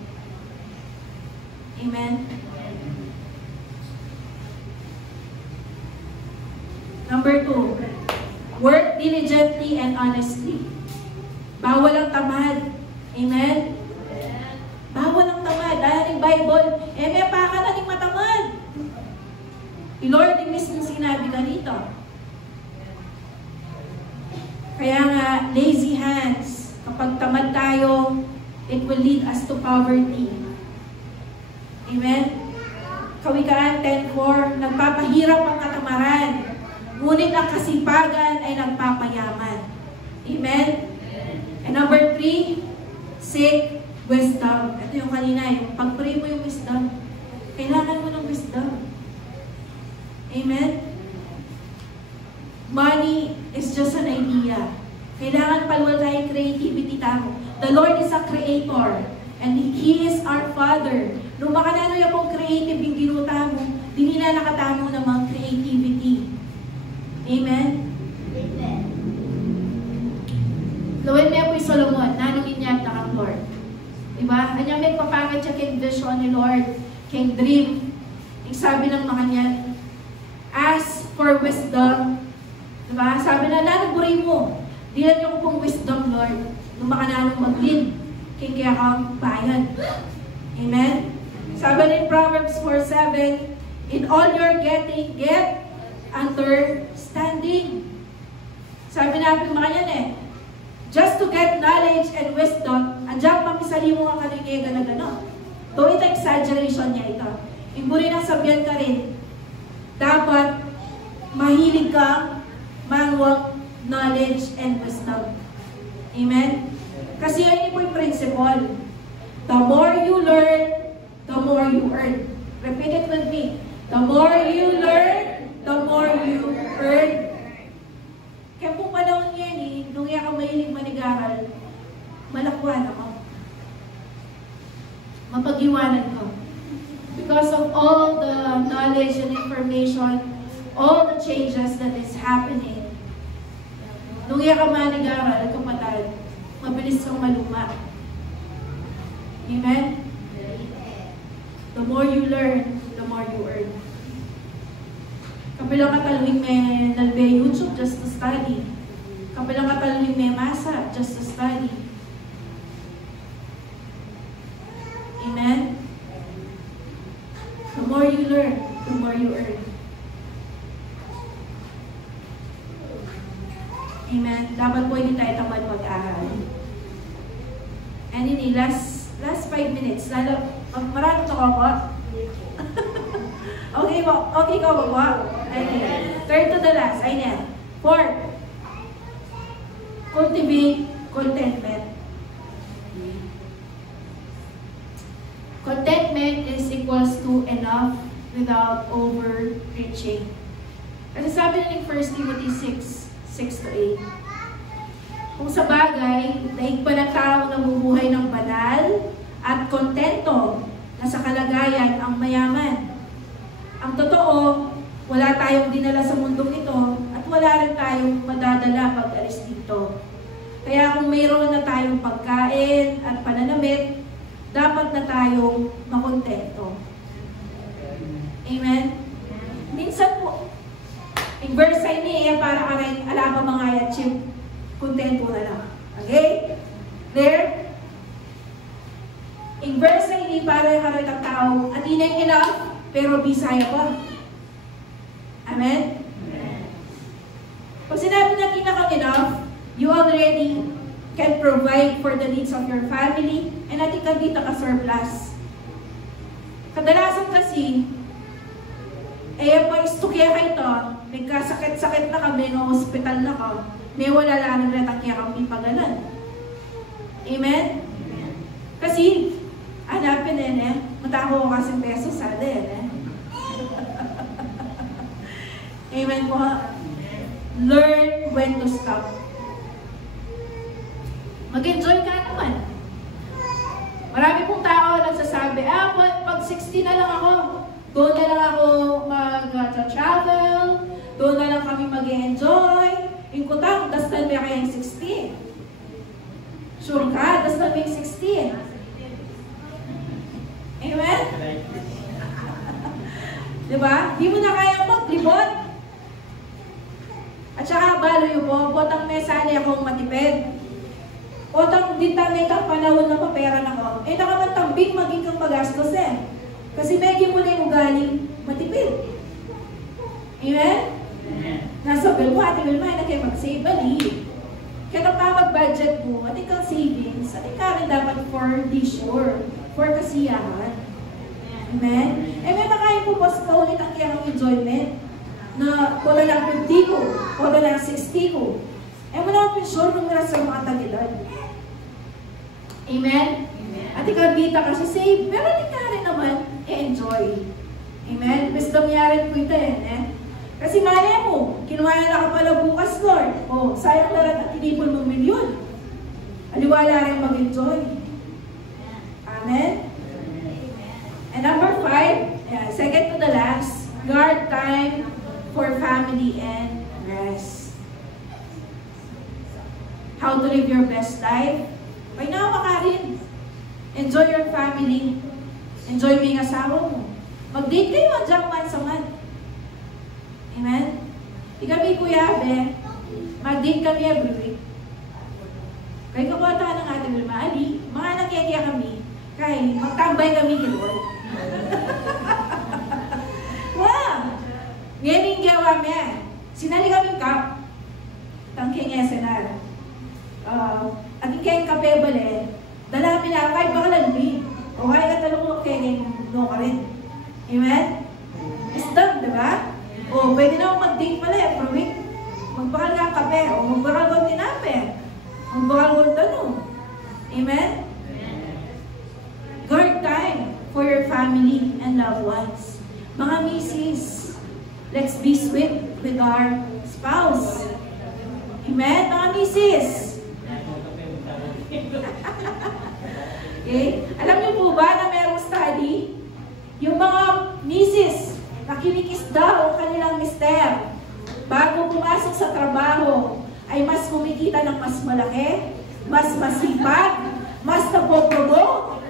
Amen? Number 2, work diligently and honestly. Bawal ang tamad. Amen? Bawal ang tamad. Dahil ng Bible, may paka na ng matamad. Lord, yung mismo sinabi ka dito. Kaya nga, lazy hands. Kapag tamad tayo, it will lead us to poverty. Amen? Kawikaan 10:4, nagpapahirap ang katamaran, ngunit ang kasipagan ay nagpapayaman. Amen? And number 3, seek wisdom. Ito yung kanina, yung pag-pray mo yung wisdom. Kailangan mo ng wisdom. Amen? Money is just an idea. Kailangan paluwal tayong creativity tamo. The Lord is a creator. And He is our Father. Nung makanano yung pong creative yung ginuta mo, di nila nakatamo ng mga creativity. Amen? Amen. Lawin niya po yung Solomon, nanungin niya na kang Lord. Diba? Kanya may papangat siya kay vision ni Lord, kay dream. Yung sabi ng mga niyan, ask for wisdom. Diba? Sabi na, nanagburay mo. Diyan yung pong wisdom, Lord. Nung makananong mag-lead, kaya kang bayan. Amen? Sabi ni Proverbs 4:7, in all your getting, get understanding. Sabi natin mga yan eh, just to get knowledge and wisdom, andyan pamisali mo nga kaniniga na gano'n. Though ito exaggeration niya ito. Iburi ng sabihan ka rin, dapat mahilig kang mangwag knowledge and wisdom. Amen? Kasi yun po yung principle. The more you learn, the more you earn. Repeat it with me. The more you learn, the more you earn. Kaya po panahon yan nung yan ka mahilig manigaral, malakwan ako. Mapag-iwanan ko. Because of all the knowledge and information, all the changes that is happening, nung yan ka manigaral, kapatid, mabilis kang maluma. Amen? The more you learn, the more you earn. Kapilang katalwing may nalbe YouTube just to study. Kapilang katalwing may masa just to study. Amen? The more you learn, the more you earn. Amen? Dapat po hindi tayo tamad mag-aral. And yun last 5 minutes. Marami ito ko po. Okay po? Okay ko po? Okay. Third to the last. Ayan. 4. Cultivate contentment. Contentment is equals to enough without overreaching. Kasi sabi na ni 1 Timothy 6:6-8. Kung sa bagay, daig pa ng tao nabubuhay ng banal at kontento na sa kalagayan ang mayaman. Ang totoo, wala tayong dinala sa mundong ito at wala rin tayong madadala pag alis dito. Kaya kung mayroon na tayong pagkain at pananamit, dapat na tayong makontento. Amen? Minsan po, in verse ay niya para karay alaba mga yatchip, kontento na lang. Okay? There? In verse ay ni para karay tao, at inay enough, pero bisaya pa. Amen? Pag sinabi na enough, you already can provide for the needs of your family, and natin kagita ka surplus. Kadalasan kasi, pag istukya ka ito, may kasakit-sakit na kami, ng hospital na ka, may wala lang nagretakya kang ipagalan. Amen? Kasi, hanapin matako ko kasi peso sa din Amen po. Learn when to stop. Mag-enjoy ka naman. Marami pong tao nagsasabi, pag 60 na lang ako, doon na lang ako mag-travel, doon na lang kami mag-enjoy. Yung kutang, dastan na kaya yung 60. Sure ka, dastan na yung 60. Amen? Diba? Di mo na kaya maglibot. At saka, balo yung botang mesani akong matipid. Otang ditangay kang panahon na mapera na ko. Nakamantambing maging kang magastos Kasi medyo mo na yung galing matipid. Amen? Nasa bill mo, ati bill mo, na kayo mag-save, bali. Kaya pa mag-budget mo, ati kang savings, ati ka rin dapat for leisure, for kasiyahan. Amen? May makain po pas pa ulit ang kiyang enjoyment na wala lang 50 ko, wala lang 60 ko. Wala akong sure nung nasa mga tagilad. Amen? At ikagita kasi save, pero hindi ka rin naman enjoy. Amen? Wisdom niya rin po ito Kasi mali mo, kinuha na ka pala bukas, Lord. Sayang na rin at tinipon mong milyon. Aliwala rin mag-enjoy. Amen? And number 5, second to the last, guard time for family and rest. How to live your best life? May nakapakain. Enjoy your family. Enjoy mo yung asawa mo. Mag-date kayo dyan once a month. Amen? Di kami kuya, mag-date kami every week. Kaya kapata ng ating Wilma Ali, mga nakikya kami, kaya magtambay kami kilod. Wow! Ngayon yung gawa mo sinali kami kap. Tangking SNR. At yung kayong kape bale, dala kami na, kahit baka lalbi. O kaya katalong kaya no ka rin. Amen? Wisdom, diba? Pwede na mag-date pala every week. Magpakal ka kape, o magpakal ka tinape. O Magbawal tanong. Amen? Guard time for your family and loved ones. Mga misis, let's be sweet with our spouse. Amen? Mga misis. Okay? Alam niyo po ba na merong study? Yung mga misis, nakinikis daw ang kanilang mister. Bago pumasok sa trabaho, ay mas kumikita ng mas malaki, mas masipag, mas napopromote.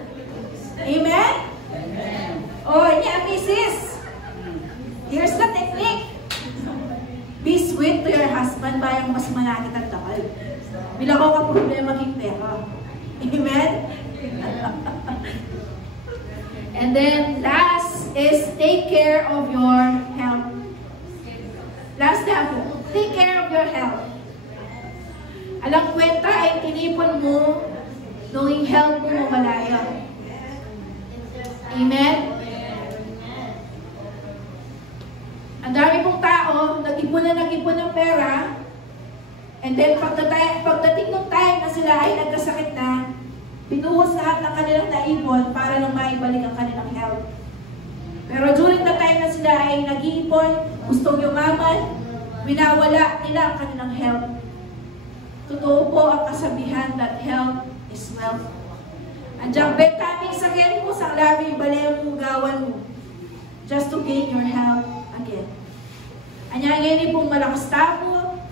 Amen? O, niya, misis. Here's the technique. Be sweet to your husband bayang mas malaki at takal. Bilang ako ka problema king pera. Amen? And then, last is take care of your health. Last na po, take care of your health. Alang kwenta ay tinipon mo nung yung health mo malaya. Amen? Ang dami pong tao, nag-ipon ng pera, and then pagdating ng time na sila ay nagkasakit na, pinuhos lahat ng kanilang naipon para lang maibalik ang kanilang health. Pero during the time na sila ay nag-iipon, gustong yumaman, winawala nila ang kanilang health. Totoo po ang kasabihan that health is wealth. Andiyan, betami sakyan mo sa labi yung balay mong gawan mo just to gain your health again. Andiyan, ngayon pong malakas tapo,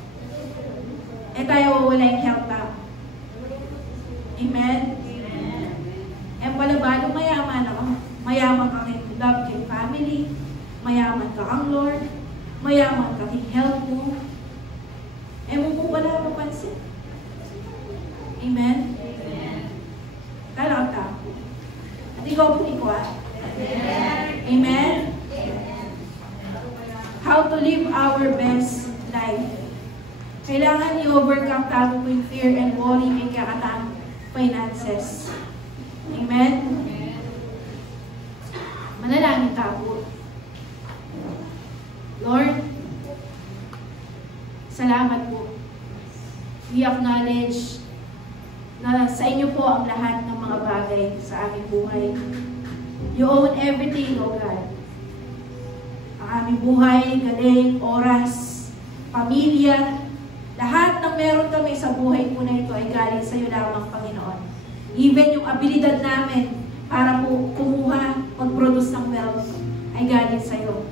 tayo wala yung health tapo. Amen? Pala ba, mayaman ako. Mayaman ka kay love kay family, mayaman ka kang Lord, mayaman ka kay health mo. Mo po pala mapansin. Amen? Talagang tapo. At ikaw po ikaw. Amen? How to live our best life. Kailangan i-overcome tapo po yung fear and worry kay kakatang finances. Amen? Manalangin tapo. Lord, salamat po. We acknowledge na sa inyo po ang lahat ng mga bagay sa aming buhay. You own everything, O God. Ang aming buhay, galing, oras, pamilya, lahat ng meron kami sa buhay po na ito ay galing sa iyo lamang, Panginoon. Even yung abilidad namin para po kumuha, mag-produce ng wealth ay galing sa iyo.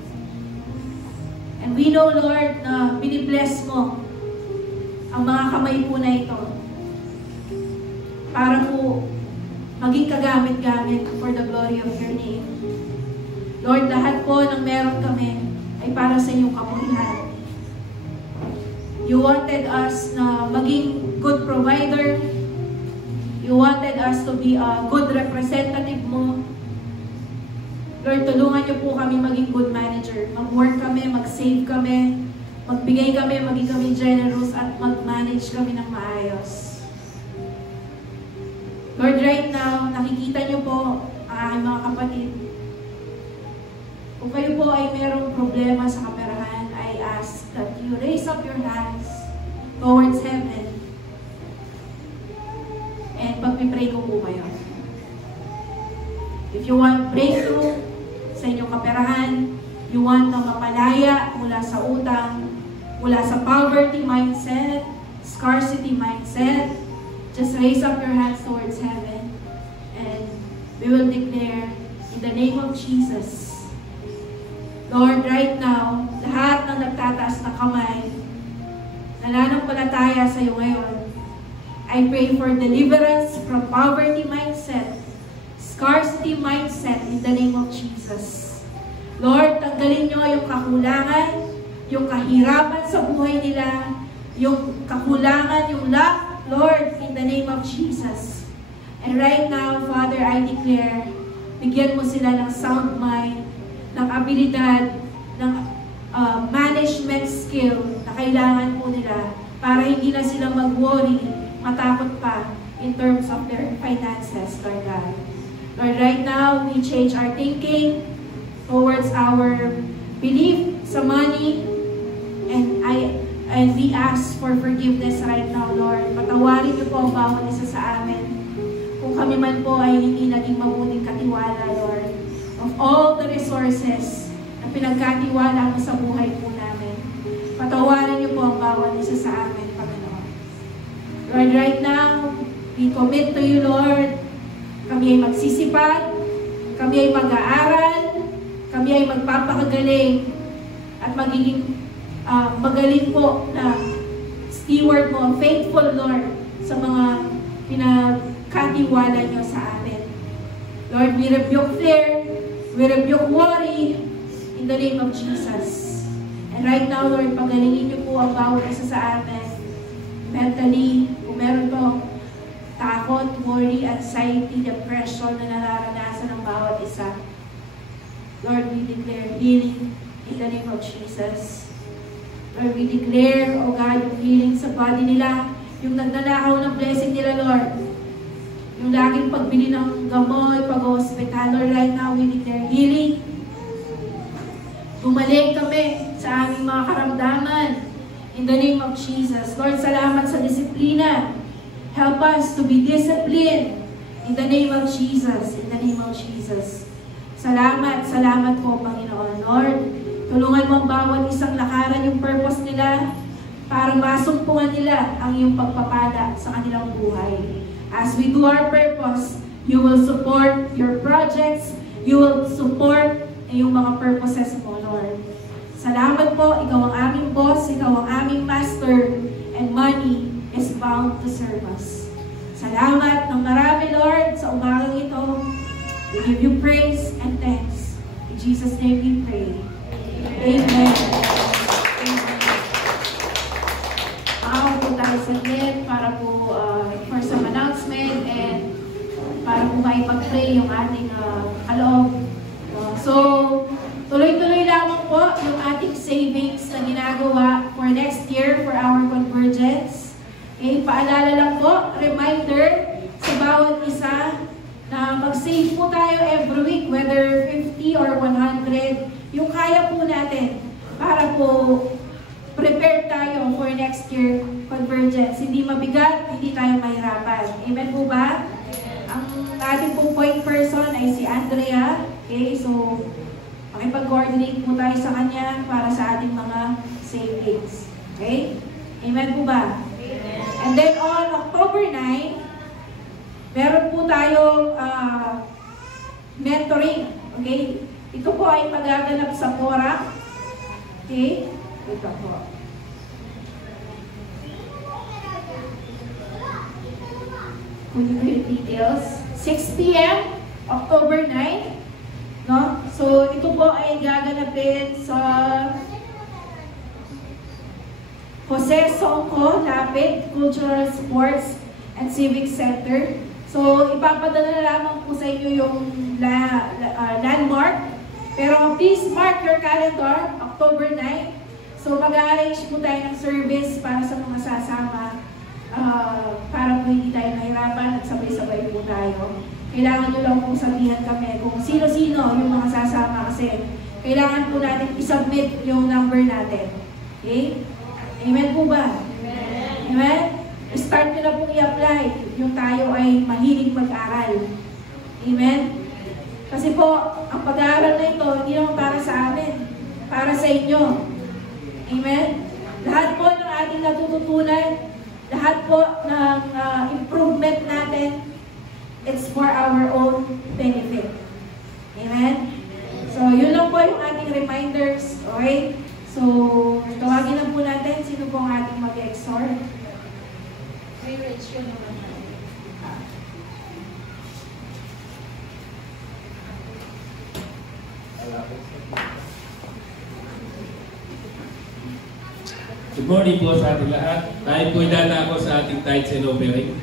And we know, Lord, na binibless mo ang mga kamay po na ito para po maging kagamit-gamit for the glory of your name. Lord, lahat po ng meron kami ay para sa iyong kapulihan. You wanted us na maging good provider. You wanted us to be a good representative mo. Lord, tulungan niyo po kami maging good manager. Mag-work kami, mag-save kami, magbigay kami, maging kami generous, at mag-manage kami ng maayos. Lord, right now, nakikita niyo po ang aking mga kapatid. Kung kayo po ay mayroong problema sa kaperahan, I ask that you raise up your hands towards heaven. And pag-pray ko po kayo. If you want breakthrough sa inyong kaperahan, you want na mapalaya mula sa utang, mula sa poverty mindset, scarcity mindset, just raise up your hands towards heaven. And we will declare in the name of Jesus. Lord, right now, lahat ng nagtataas na kamay, nananampalataya sa iyo ngayon, I pray for deliverance from poverty mindset, scarcity mindset in the name of Jesus. Lord, tanggalin niyo yung kakulangan, yung kahirapan sa buhay nila, yung kakulangan, yung lack, Lord, in the name of Jesus. And right now, Father, I declare, bigyan mo sila ng sound mind, ng abilidad, ng management skill na kailangan po nila para hindi na sila mag-worry, matakot pa in terms of their finances, Lord God. Lord, right now, we change our thinking towards our belief sa money, and I And we ask for forgiveness right now, Lord. Patawarin niyo po ang bawat isa sa amin. Kung kami man po ay hindi naging mabuting katiwala, Lord, of all the resources na pinagkatiwala mo sa buhay po namin. Patawarin niyo po ang bawat isa sa amin, Panginoon. Lord, right now, we commit to you, Lord. Kami ay magsisipag, kami ay mag-aaral, kami ay magpapakagaling, at magiging magaling po na steward mo, faithful Lord, sa mga pinagkatiwala nyo sa amin. Lord, we rebuke fear, we rebuke worry, in the name of Jesus. And right now, Lord, pagalingin niyo po ang bawat isa sa amin. Mentally, kung meron po takot, worry, anxiety, depression na nararanasan ng bawat isa. Lord, we declare healing in the name of Jesus. Lord, we declare, oh God, yung healing sa body nila, yung nagnanakaw ng blessing nila, Lord. Yung laging pagbili ng gamot, pag-hospital, Lord, right now, we declare healing. Bumalik kami sa aming mga karamdaman in the name of Jesus. Lord, salamat sa disiplina. Help us to be disciplined in the name of Jesus. In the name of Jesus. Salamat, salamat po, Panginoon. Lord, tulungan mo ang bawat isang lakaran yung purpose nila para masumpungan nila ang iyong pagpapala sa kanilang buhay. As we do our purpose, you will support your projects, you will support yung mga purposes mo, Lord. Salamat po, ikaw ang aming boss, ikaw ang aming master, and money is bound to serve us. Salamat ng marami, Lord, sa umagang ito. We give you praise and thanks. In Jesus' name we pray. Amen. Makakaw po tayo saglit para po for some announcement and para po maipag-pray yung ating kaloob. So, tuloy-tuloy lamang po yung ating savings na ginagawa for next year for our convergence. Okay, paalala lang po, reminder sa bawat isa na mag-save po tayo every week, whether 50 or 100, yung kaya po natin para po prepare tayo for next year convergence. Hindi mabigat, hindi tayo mahirapan. Amen po ba? Ang ating pong point person ay si Andrea. Okay, so makipag-coordinate po tayo sa kanya para sa ating mga savings. Okay? Amen po ba? Amen. And then on October 9, meron po tayong mentoring. Okay? Ito po ay magaganap sa Pora. Okay? Ito po. Kung yung details. 6 p.m. October 9. No? So, ito po ay gaganapin sa Jose Songco Lapid Cultural Sports and Civic Center. So, ipapadala na lamang po sa inyo yung landmark. Pero please mark your calendar, October 9. So, mag-arrange po tayo ng service para sa mga sasama. Para po hindi tayo mahirapan at sabay-sabay po tayo. Kailangan nyo lang pong sabihan kami kung sino-sino yung mga sasama kasi kailangan po natin isubmit yung number natin. Okay? Amen po ba? Amen. Amen? Start nyo na pong i-apply yung tayo ay mahilig mag-aral. Amen? Kasi po, ang pag-aaral na ito, hindi naman para sa amin. Para sa inyo. Amen? Lahat po ng ating natututunan, lahat po ng improvement natin, it's for our own benefit. Amen? So, yun lang po yung ating reminders. Okay? So, tawagin na po natin sino po ang ating mag-exhort. May rich yun naman. Good morning po sa ating lahat. Tayo po idala ako sa ating tithes and offering.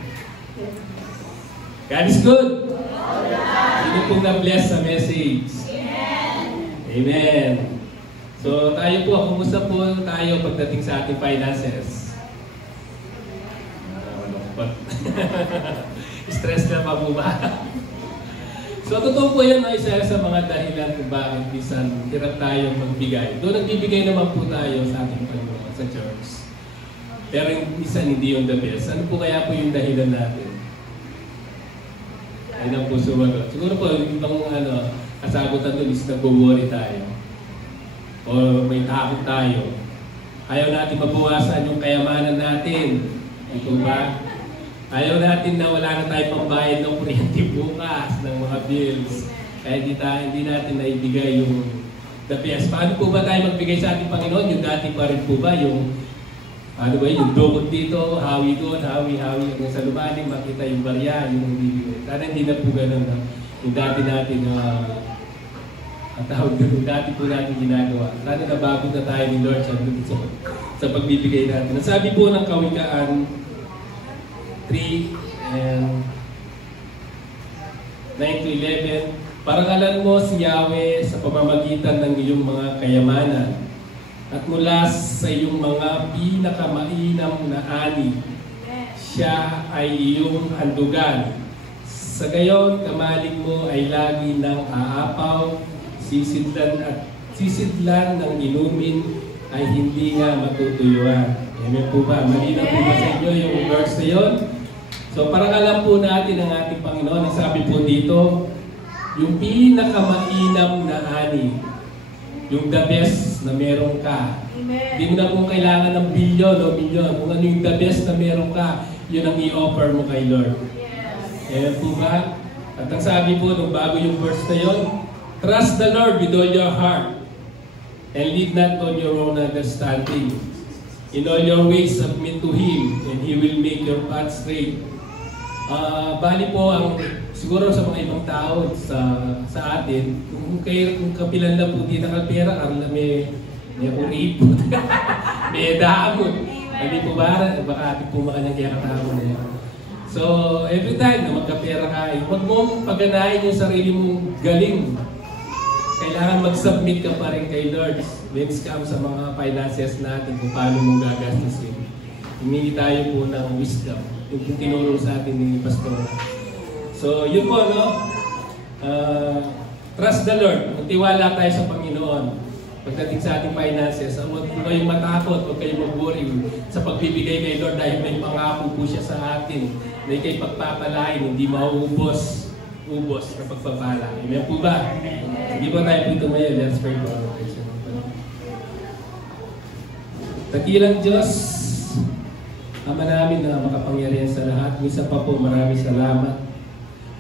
God is good. Sino pong na-bless sa message? Amen. Amen. So tayo po, kumusta po tayo pagdating sa ating finances? Stress na pa po ba? So totoo po yan, isa sa mga dahilan kung bakit minsan hirap tayong magbigay. Doon nagbibigay naman po tayo sa ating Panginoon sa church. Pero minsan hindi yung the best. Ano po kaya po yung dahilan natin? Ayun ang po sumagot. Siguro po, yung ibang kasagutan doon is nag-worry tayo. O may takot tayo. Ayaw natin mabawasan yung kayamanan natin. Ito ba? Ayaw natin na wala na tayong pambayad ng kuryente bukas, ng mga bills. Kaya hindi natin naibigay yung the best. Paano po ba tayo magbigay sa ating Panginoon? Yung dati pa rin po ba? Yung yung dukot dito, hawi doon, hawi. Hanggang sa lumalim, makita yung barya, yung bibigay. Sana hindi na po ganun. Yung dati natin yung dati po natin ginagawa. Sana nabago na tayo ni Lord sa pagbibigay natin. Ang sabi po ng Kawikaan 3 and 9-11, parangalan mo si Yahweh sa pamamagitan ng iyong mga kayamanan at mula sa iyong mga pinakamainam na ani, siya ay iyong handugan. Sa gayon, kamalig mo ay lagi ng aapaw, sisidlan ng inumin ay hindi nga matutuyuan. Amen po ba? Malinaw po ba sa inyo yung verse na yun? So parang alam po natin ang ating Panginoon. Sabi po dito, yung pinakamainam na ani, yung the best na meron ka. Hindi mo na kung kailangan ng bilyon o milyon. Kung ano yung the best na meron ka, yun ang i-offer mo kay Lord. Amen po ba? At ang sabi po nung bago yung verse na yun, trust the Lord with all your heart and lead not on your own understanding. In all your ways, submit to Him and He will make your path straight. Bali po ang siguro sa mga ibang tao sa atin, kung kapilan lang po di nakapera, may uripot, may damon. Hindi po ba? Baka ating po makanyang kaya katawon na yan. So, every time na magkapera ka, huwag mong paganahin yung sarili mong galing. Kailangan mag-submit ka pa rin kay Lord. When it comes sa mga finances natin kung paano mong gagastusin. Humingi tayo po ng wisdom. Yung tinuro sa atin ni Pastor. So, yun po, trust the Lord. Magtiwala tayo sa Panginoon. Pagdating sa ating finances, huwag kayong matakot, huwag kayong mag-worry sa pagbibigay kay Lord dahil may pangako po siya sa atin na ikay pagpapalain, hindi mauubos na pagpapala. Amen po ba? Sige po tayo po tumayo. Let's pray for our Lord. Dakilang Diyos, Ama namin na makapangyarihan sa lahat. Misa pa po, maraming salamat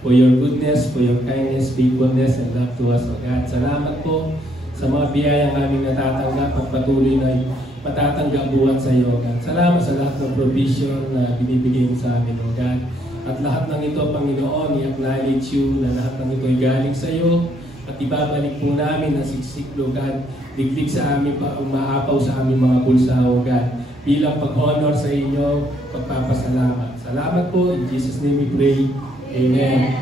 for your goodness, for your kindness, faithfulness, and love to us, O God. Salamat po sa mga biyayang aming natatanggap at patuloy na matatanggap buwan sa iyo, God. Salamat sa lahat ng provision na binibigay mo sa amin, O God. At lahat ng ito, Panginoon, i-acknowledge you na lahat ng ito ay galing sa iyo. At ibabalik po namin na siksik, O God, diglig sa amin, umaapaw sa aming mga bulsa, O God. Bilang pag-honor sa inyo, pagpapasalamat. Salamat po. In Jesus' name we pray. Amen.